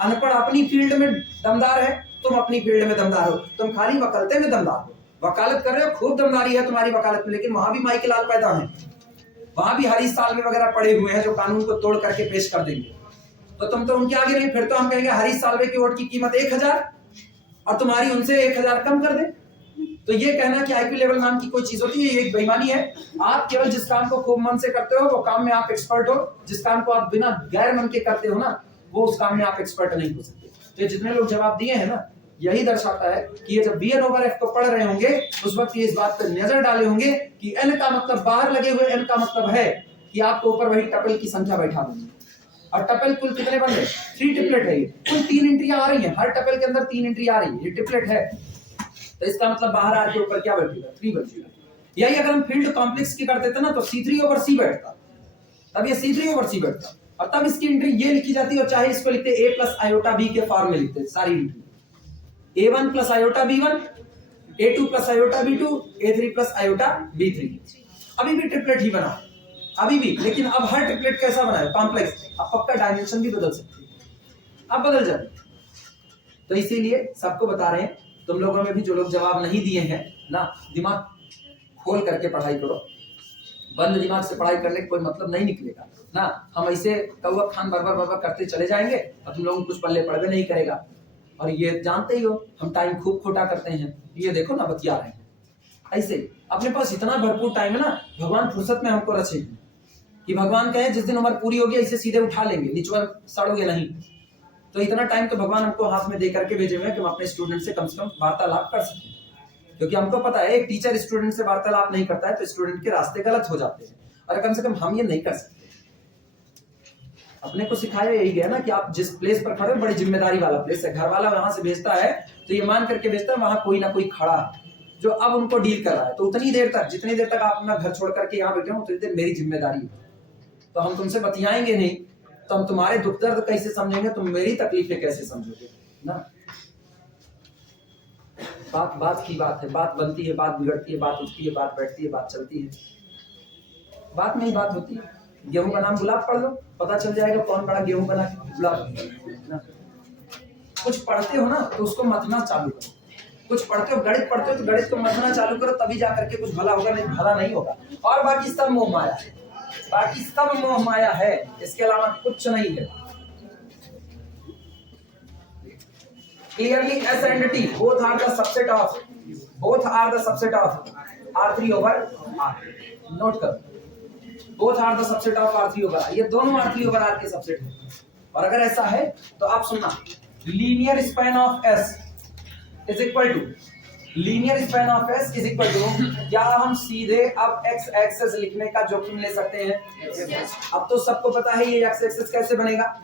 अनपढ़ अपनी फील्ड में दमदार है, तुम अपनी फील्ड में दमदार हो, तुम खाली वकालते में दमदार हो, वकालत कर रहे हो, खूब दमदारी है तुम्हारी वकालत में, लेकिन वहां भी माई के लाल पैदा है, वहां भी हरीश साल्वे वगैरह पड़े हुए हैं जो कानून को तोड़ करके पेश कर देंगे, तो तुम तो उनके आगे नहीं। फिर तो हम कहेंगे हरीश साल्वे की वोट की कीमत 1000 और तुम्हारी उनसे 1000 कम कर दे। तो ये कहना कि आईक्यू लेवल नाम की कोई चीज होती है, ये एक बेईमानी है। आप केवल जिस काम को खूब मन से करते हो वो काम में आप एक्सपर्ट हो, जिस काम को आप बिना गैर मन के करते हो ना, वो उस काम में आप एक्सपर्ट नहीं हो सकते। तो जितने लोग जवाब दिए हैं ना, यही दर्शाता है कि ये जब bn/f को पढ़ रहे होंगे उस वक्त ये इस बात पर नजर डाले होंगे कि n का मतलब बाहर लगे हुए n का मतलब है कि आपको ऊपर वही टपल की संख्या बैठा देंगे, और टपल कुल कितने बन गए? 3 ट्रिपलेट है, ये कुल 3 एंट्रियां आ रही हैं, हर टपल के अंदर 3 एंट्री आ रही है, ये ट्रिपलेट है, तो इसका मतलब बाहर आर के ऊपर क्या बैठेगा? 3 बैठेगा। यही अगर हम फील्ड कॉम्प्लेक्स की कर देते ना तो C3/C बैठता, तब ये C3/C बैठता, और तब इसकी एंट्री ये लिखी जाती है, और चाहे इसको लिखते a + iota b के फॉर्म में लिखते सारी entry, a1 + iota b1, a2 + iota b2, a3 + iota b3। अभी भी ट्रिपलेट ही बना, अभी भी, लेकिन अब हर ट्रिपलेट कैसा बना है? कॉम्प्लेक्स। अब पक्का डायमेंशन भी बदल सकती है, अब बदल जाए। तो इसीलिए सबको बता रहे हैं, तुम लोगों में भी जो लोग जवाब नहीं दिए हैं ना, दिमाग खोल करके पढ़ाई करो, बंद दिमाग से पढ़ाई करने का कोई मतलब नहीं निकलेगा ना। हम ऐसे कौवा खान बरबर करते चले जाएंगे और तुम लोगों को कुछ पल्ले पड़वे नहीं करेगा। और ये जानते ही हो हम टाइम खूब खोटा करते हैं, ये देखो ना बतिया रहे हैं ऐसे, अपने पास इतना भरपूर टाइम है ना, भगवान फुर्सत में हमको रचेगी कि भगवान कहे जिस दिन उम्र पूरी होगी इसे सीधे उठा लेंगे, निचवर सड़ोगे नहीं। तो इतना टाइम तो भगवान हमको हाथ में दे करके भेजे हुए कि हम अपने स्टूडेंट से कम वार्तालाप कर सकें, क्योंकि हमको पता है एक टीचर स्टूडेंट से वार्तालाप नहीं करता है तो स्टूडेंट के रास्ते गलत हो जाते हैं, और कम से कम हम ये नहीं कर सकते। अपने को सिखाया यही गया ना कि आप जिस प्लेस पर खड़े हो बड़ी जिम्मेदारी वाला प्लेस है, घर वाला वहां से भेजता है तो ये मान करके भेजता है वहां कोई ना कोई खड़ा है जो अब उनको डील कर रहा है, तो उतनी देर तक जितनी देर तक आप अपना घर छोड़ करके यहाँ बैठे हो उतनी देर मेरी जिम्मेदारी है। तो हम तुमसे बतियाएंगे नहीं तो हम तुम्हारे दुख दर्द कैसे समझेंगे, तुम मेरी तकलीफें कैसे समझोगे ना। बात की बात है, बात बनती है, बात बिगड़ती है, बात उठती है, बात बैठती है, बात चलती है, बात में ही बात होती है। गेहूं का नाम गुलाब पढ़ लो, पता चल जाएगा कौन बड़ा गेहूं बना गुलाब ना। कुछ पढ़ते हो ना तो उसको मथना चालू करो, कुछ पढ़ते हो, गणित पढ़ते हो तो गणित को मथना चालू करो, तभी जा करके कुछ भला होगा, नहीं भला नहीं होगा। और बाकी सब मोह माया है, बाकी सब मोह माया है, इसके अलावा कुछ नहीं है। Clearly S and T both are the subset of R3/R। Note कर, both are the subset of R3/R, ये दोनों R3/R के सबसेट हैं। और अगर ऐसा है तो आप सुनना, linear span of S is equal to क्या हम सीधे अब x एक्सिस लिखने का जोखिम ले सकते हैं? अब तो सबको पता है ये x एक्सिस कैसे बनेगा।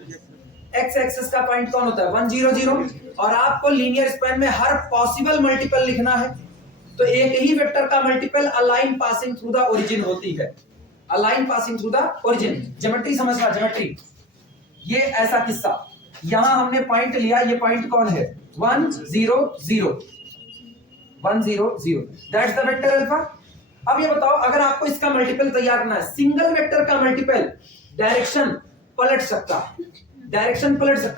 x एक्सिस का पॉइंट कौन होता है? 1 0 0, और आपको लीनियर स्पैन में हर पॉसिबल मल्टीपल लिखना है, तो एक ही वेक्टर का multiple a line passing through the origin होती है, a line passing through the origin. Geometry समझना, ज्योमेट्री। ये ऐसा किस्सा, यहां हमने पॉइंट लिया, ये पॉइंट कौन है? 1 0 0 1 0 0, दैट्स द वेक्टर अल्फा। अब ये बताओ, अगर आपको इसका मल्टीपल तैयार करना है, सिंगल वेक्टर का मल्टीपल डायरेक्शन पलट सकता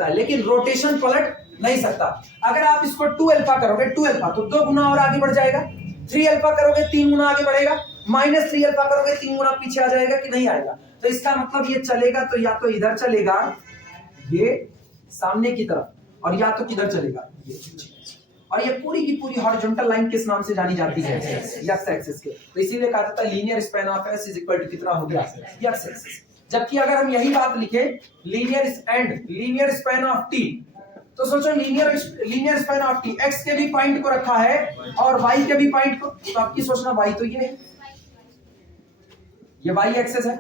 है लेकिन रोटेशन पलट नहीं सकता। अगर आप इसको 2 अल्फा करोगे, 2 अल्फा तो 2 गुना और आगे बढ़ जाएगा, 3 अल्फा करोगे 3 गुना आगे बढ़ेगा, -3 अल्फा करोगे 3 गुना पीछे आ जाएगा कि नहीं आएगा। तो इसका मतलब ये चलेगा तो या तो इधर चलेगा ये सामने की तरफ, और या तो किधर चलेगा ये। और ये पूरी की पूरी हॉरिजॉन्टल लाइन किस नाम से जानी जाती है? एक्स एक्सिस के। तो इसीलिए कहा जाता है linear span of S is equal to कितना हो गया? X axis. जबकि अगर हम यही बात लिखे लीनियर स्पैन ऑफ टी, तो सोचो linear span of T x के भी पॉइंट को रखा है और वाई के भी पॉइंट को, तो आपकी सोचना वाई तो ये है, ये वाई एक्सिस है।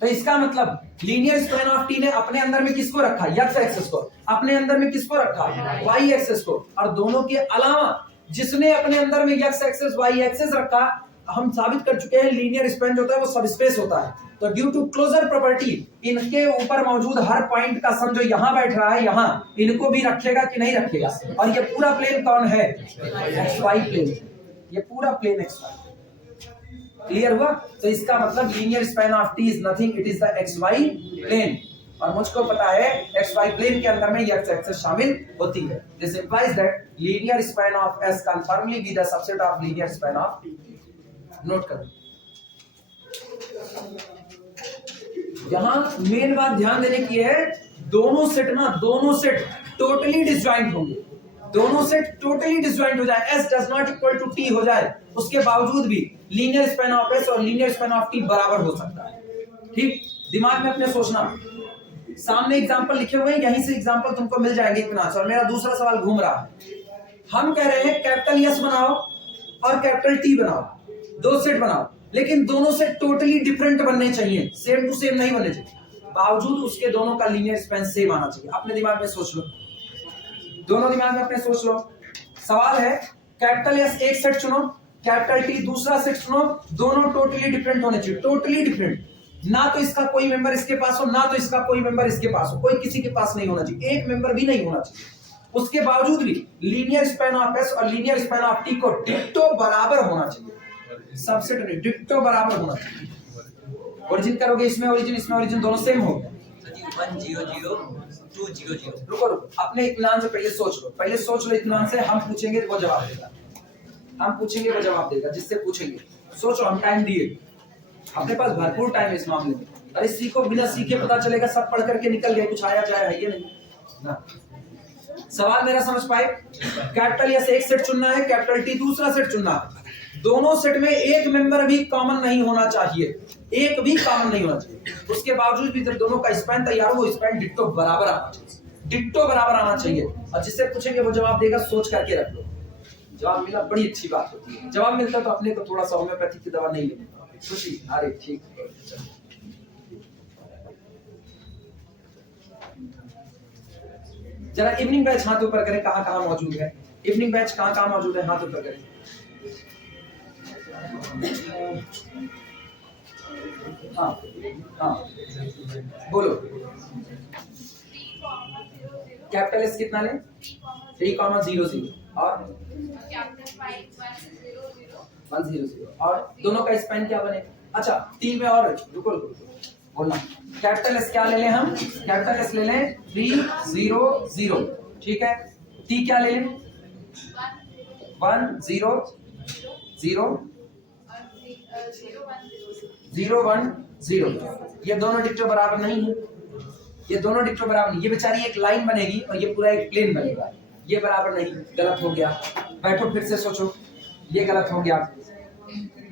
तो इसका मतलब लीनियर स्पैन ऑफ टी ने अपने अंदर में किसको रखा? एक्स एक्सिस को। अपने अंदर में किसको रखा? वाई एक्सिस को। और दोनों के अलावा जिसने अपने अंदर में एक्स एक्सिस वाई एक्सिस रखा, हम साबित कर चुके हैं लीनियर स्पैन जो होता है वो सबस्पेस होता है। तो ड्यू टू क्लोजर प्रॉपर्टी इनके ऊपर मौजूद हर पॉइंट का सम जो यहाँ बैठ रहा है यहाँ, इनको भी रखेगा कि नहीं रखेगा? और ये पूरा प्लेन कौन है? X Y plane. ये पूरा प्लेन एक्स वाई। क्लियर हुआ? तो इसका मतलब linear span of T is nothing, it is the X Y plane. और मुझको पता है एक्स वाई प्लेन के अंदर में एक्स एक्सिस शामिल होती है। This implies that linear span of S can formally be the subset of linear span of T. Note करो, यहां मेन बात ध्यान देने की है, दोनों सेट टोटली डिसजॉइंट होंगे। दोनों सेट टोटली डिसजॉइंट हो जाए, s does not equal to t हो जाए, उसके बावजूद भी लीनियर स्पैन ऑफ s और लीनियर स्पैन ऑफ t बराबर हो सकता है। ठीक, दिमाग में अपने सोचना। सामने एग्जांपल लिखे हुए हैं, यहीं से एग्जांपल तुमको मिल जाएंगे इतना। और मेरा दूसरा सवाल घूम रहा है, हम कह रहे हैं कैपिटल S बनाओ और कैपिटल T बनाओ, दो सेट बनाओ, लेकिन दोनों सेट टोटली डिफरेंट बनने चाहिए, सेम टू सेम नहीं बनने चाहिए। बावजूद उसके दोनों का लीनियर स्पैन सेम आना चाहिए। अपने दिमाग में सोच लो, दोनों दिमाग में अपने सोच लो। सवाल है कैपिटल एस एक सेट चुनो, कैपिटल टी दूसरा सेट चुनो, दोनों टोटली डिफरेंट होने चाहिए, टोटली डिफरेंट। ना तो इसका कोई मेंबर इसके पास हो, ना तो इसका कोई मेंबर इसके पास हो, कोई किसी के पास नहीं होना चाहिए, एक मेंबर भी नहीं होना चाहिए। उसके बावजूद भी लीनियर स्पैन ऑफ एस और लीनियर स्पैन ऑफ टी को डिट्टो बराबर होना चाहिए, सबसेट नहीं, डिट्टो बराबर होना चाहिए। ओरिजिन करोगे इसमें ओरिजिन दोनों सेम हो गए। 1 0 0 2 0 0। रुको अपने इत्मीनान से पहले सोच लो इत्मीनान से। हम पूछेंगे वो जवाब देगा, हम पूछेंगे वो जवाब देगा, जिससे पूछेंगे। सोचो, हम टाइम दिए, अपने पास भरपूर टाइम है इस मामले में। अरे सीखो, बिना सीखे पता चलेगा सब पढ़ करके निकल गए, कुछ आया जाए है ये नहीं ना। सवाल मेरा समझ पाए? कैपिटल एस एक सेट चुनना है, कैपिटल टी दूसरा सेट चुनना है। दोनों सेट में एक मेंबर भी कॉमन नहीं होना चाहिए, एक भी कॉमन नहीं होना चाहिए। उसके बावजूद भी जब दोनों का स्पैन तैयार हो, स्पैन डिट्टो बराबर आना चाहिए, डिट्टो बराबर आना चाहिए। और जिससे पूछेंगे वो जवाब देगा, सोच करके रख लो। जवाब मिला बड़ी अच्छी बात होती है, जवाब मिलता तो अपने को थोड़ा सा होम्योपैथिक की दवा नहीं लेनी। खुशी, अरे ठीक। जरा इवनिंग बैच हाथ ऊपर करें, कहां कहां मौजूद है इवनिंग बैच, कहां कहां मौजूद है, हाथ ऊपर करें। हाँ हाँ बोलो। कैपिटल एस कितना लें? 3,0,0 और 1,0,0 और दोनों का स्पैन क्या बने? अच्छा टी में और रुको बोलना, कैपिटल एस क्या ले लें हम? कैपिटल एस ले लें 3,0,0, ठीक है। टी क्या ले लें? 1,0,0 0,1,0। ये दोनों डिक्टो बराबर नहीं है, ये दोनों डिक्टो बराबर नहीं। ये बेचारी एक लाइन बनेगी और ये पूरा एक प्लेन बनेगा, ये बराबर नहीं, गलत हो गया। बैठो फिर से सोचो, ये गलत हो गया।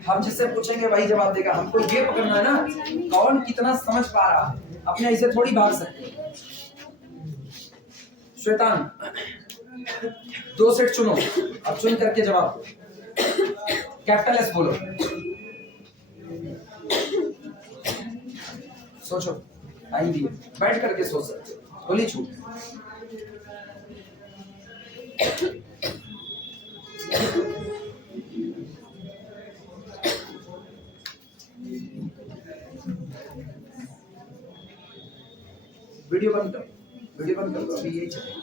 हम जिससे पूछेंगे वही जवाब देगा। हमको ये पकड़ना है ना कौन कितना समझ पा रहा है, अपने ऐसे थोड़ी भाग सकते। श्वेतान दो सेट चुनो, अब चुन करके जवाब दो। कैपिटल एस बोलो, सोचो, टाइम दिए, बैठ करके सोच सकते हो, खुली छूट। वीडियो बंद करो, अभी यही चलेगा।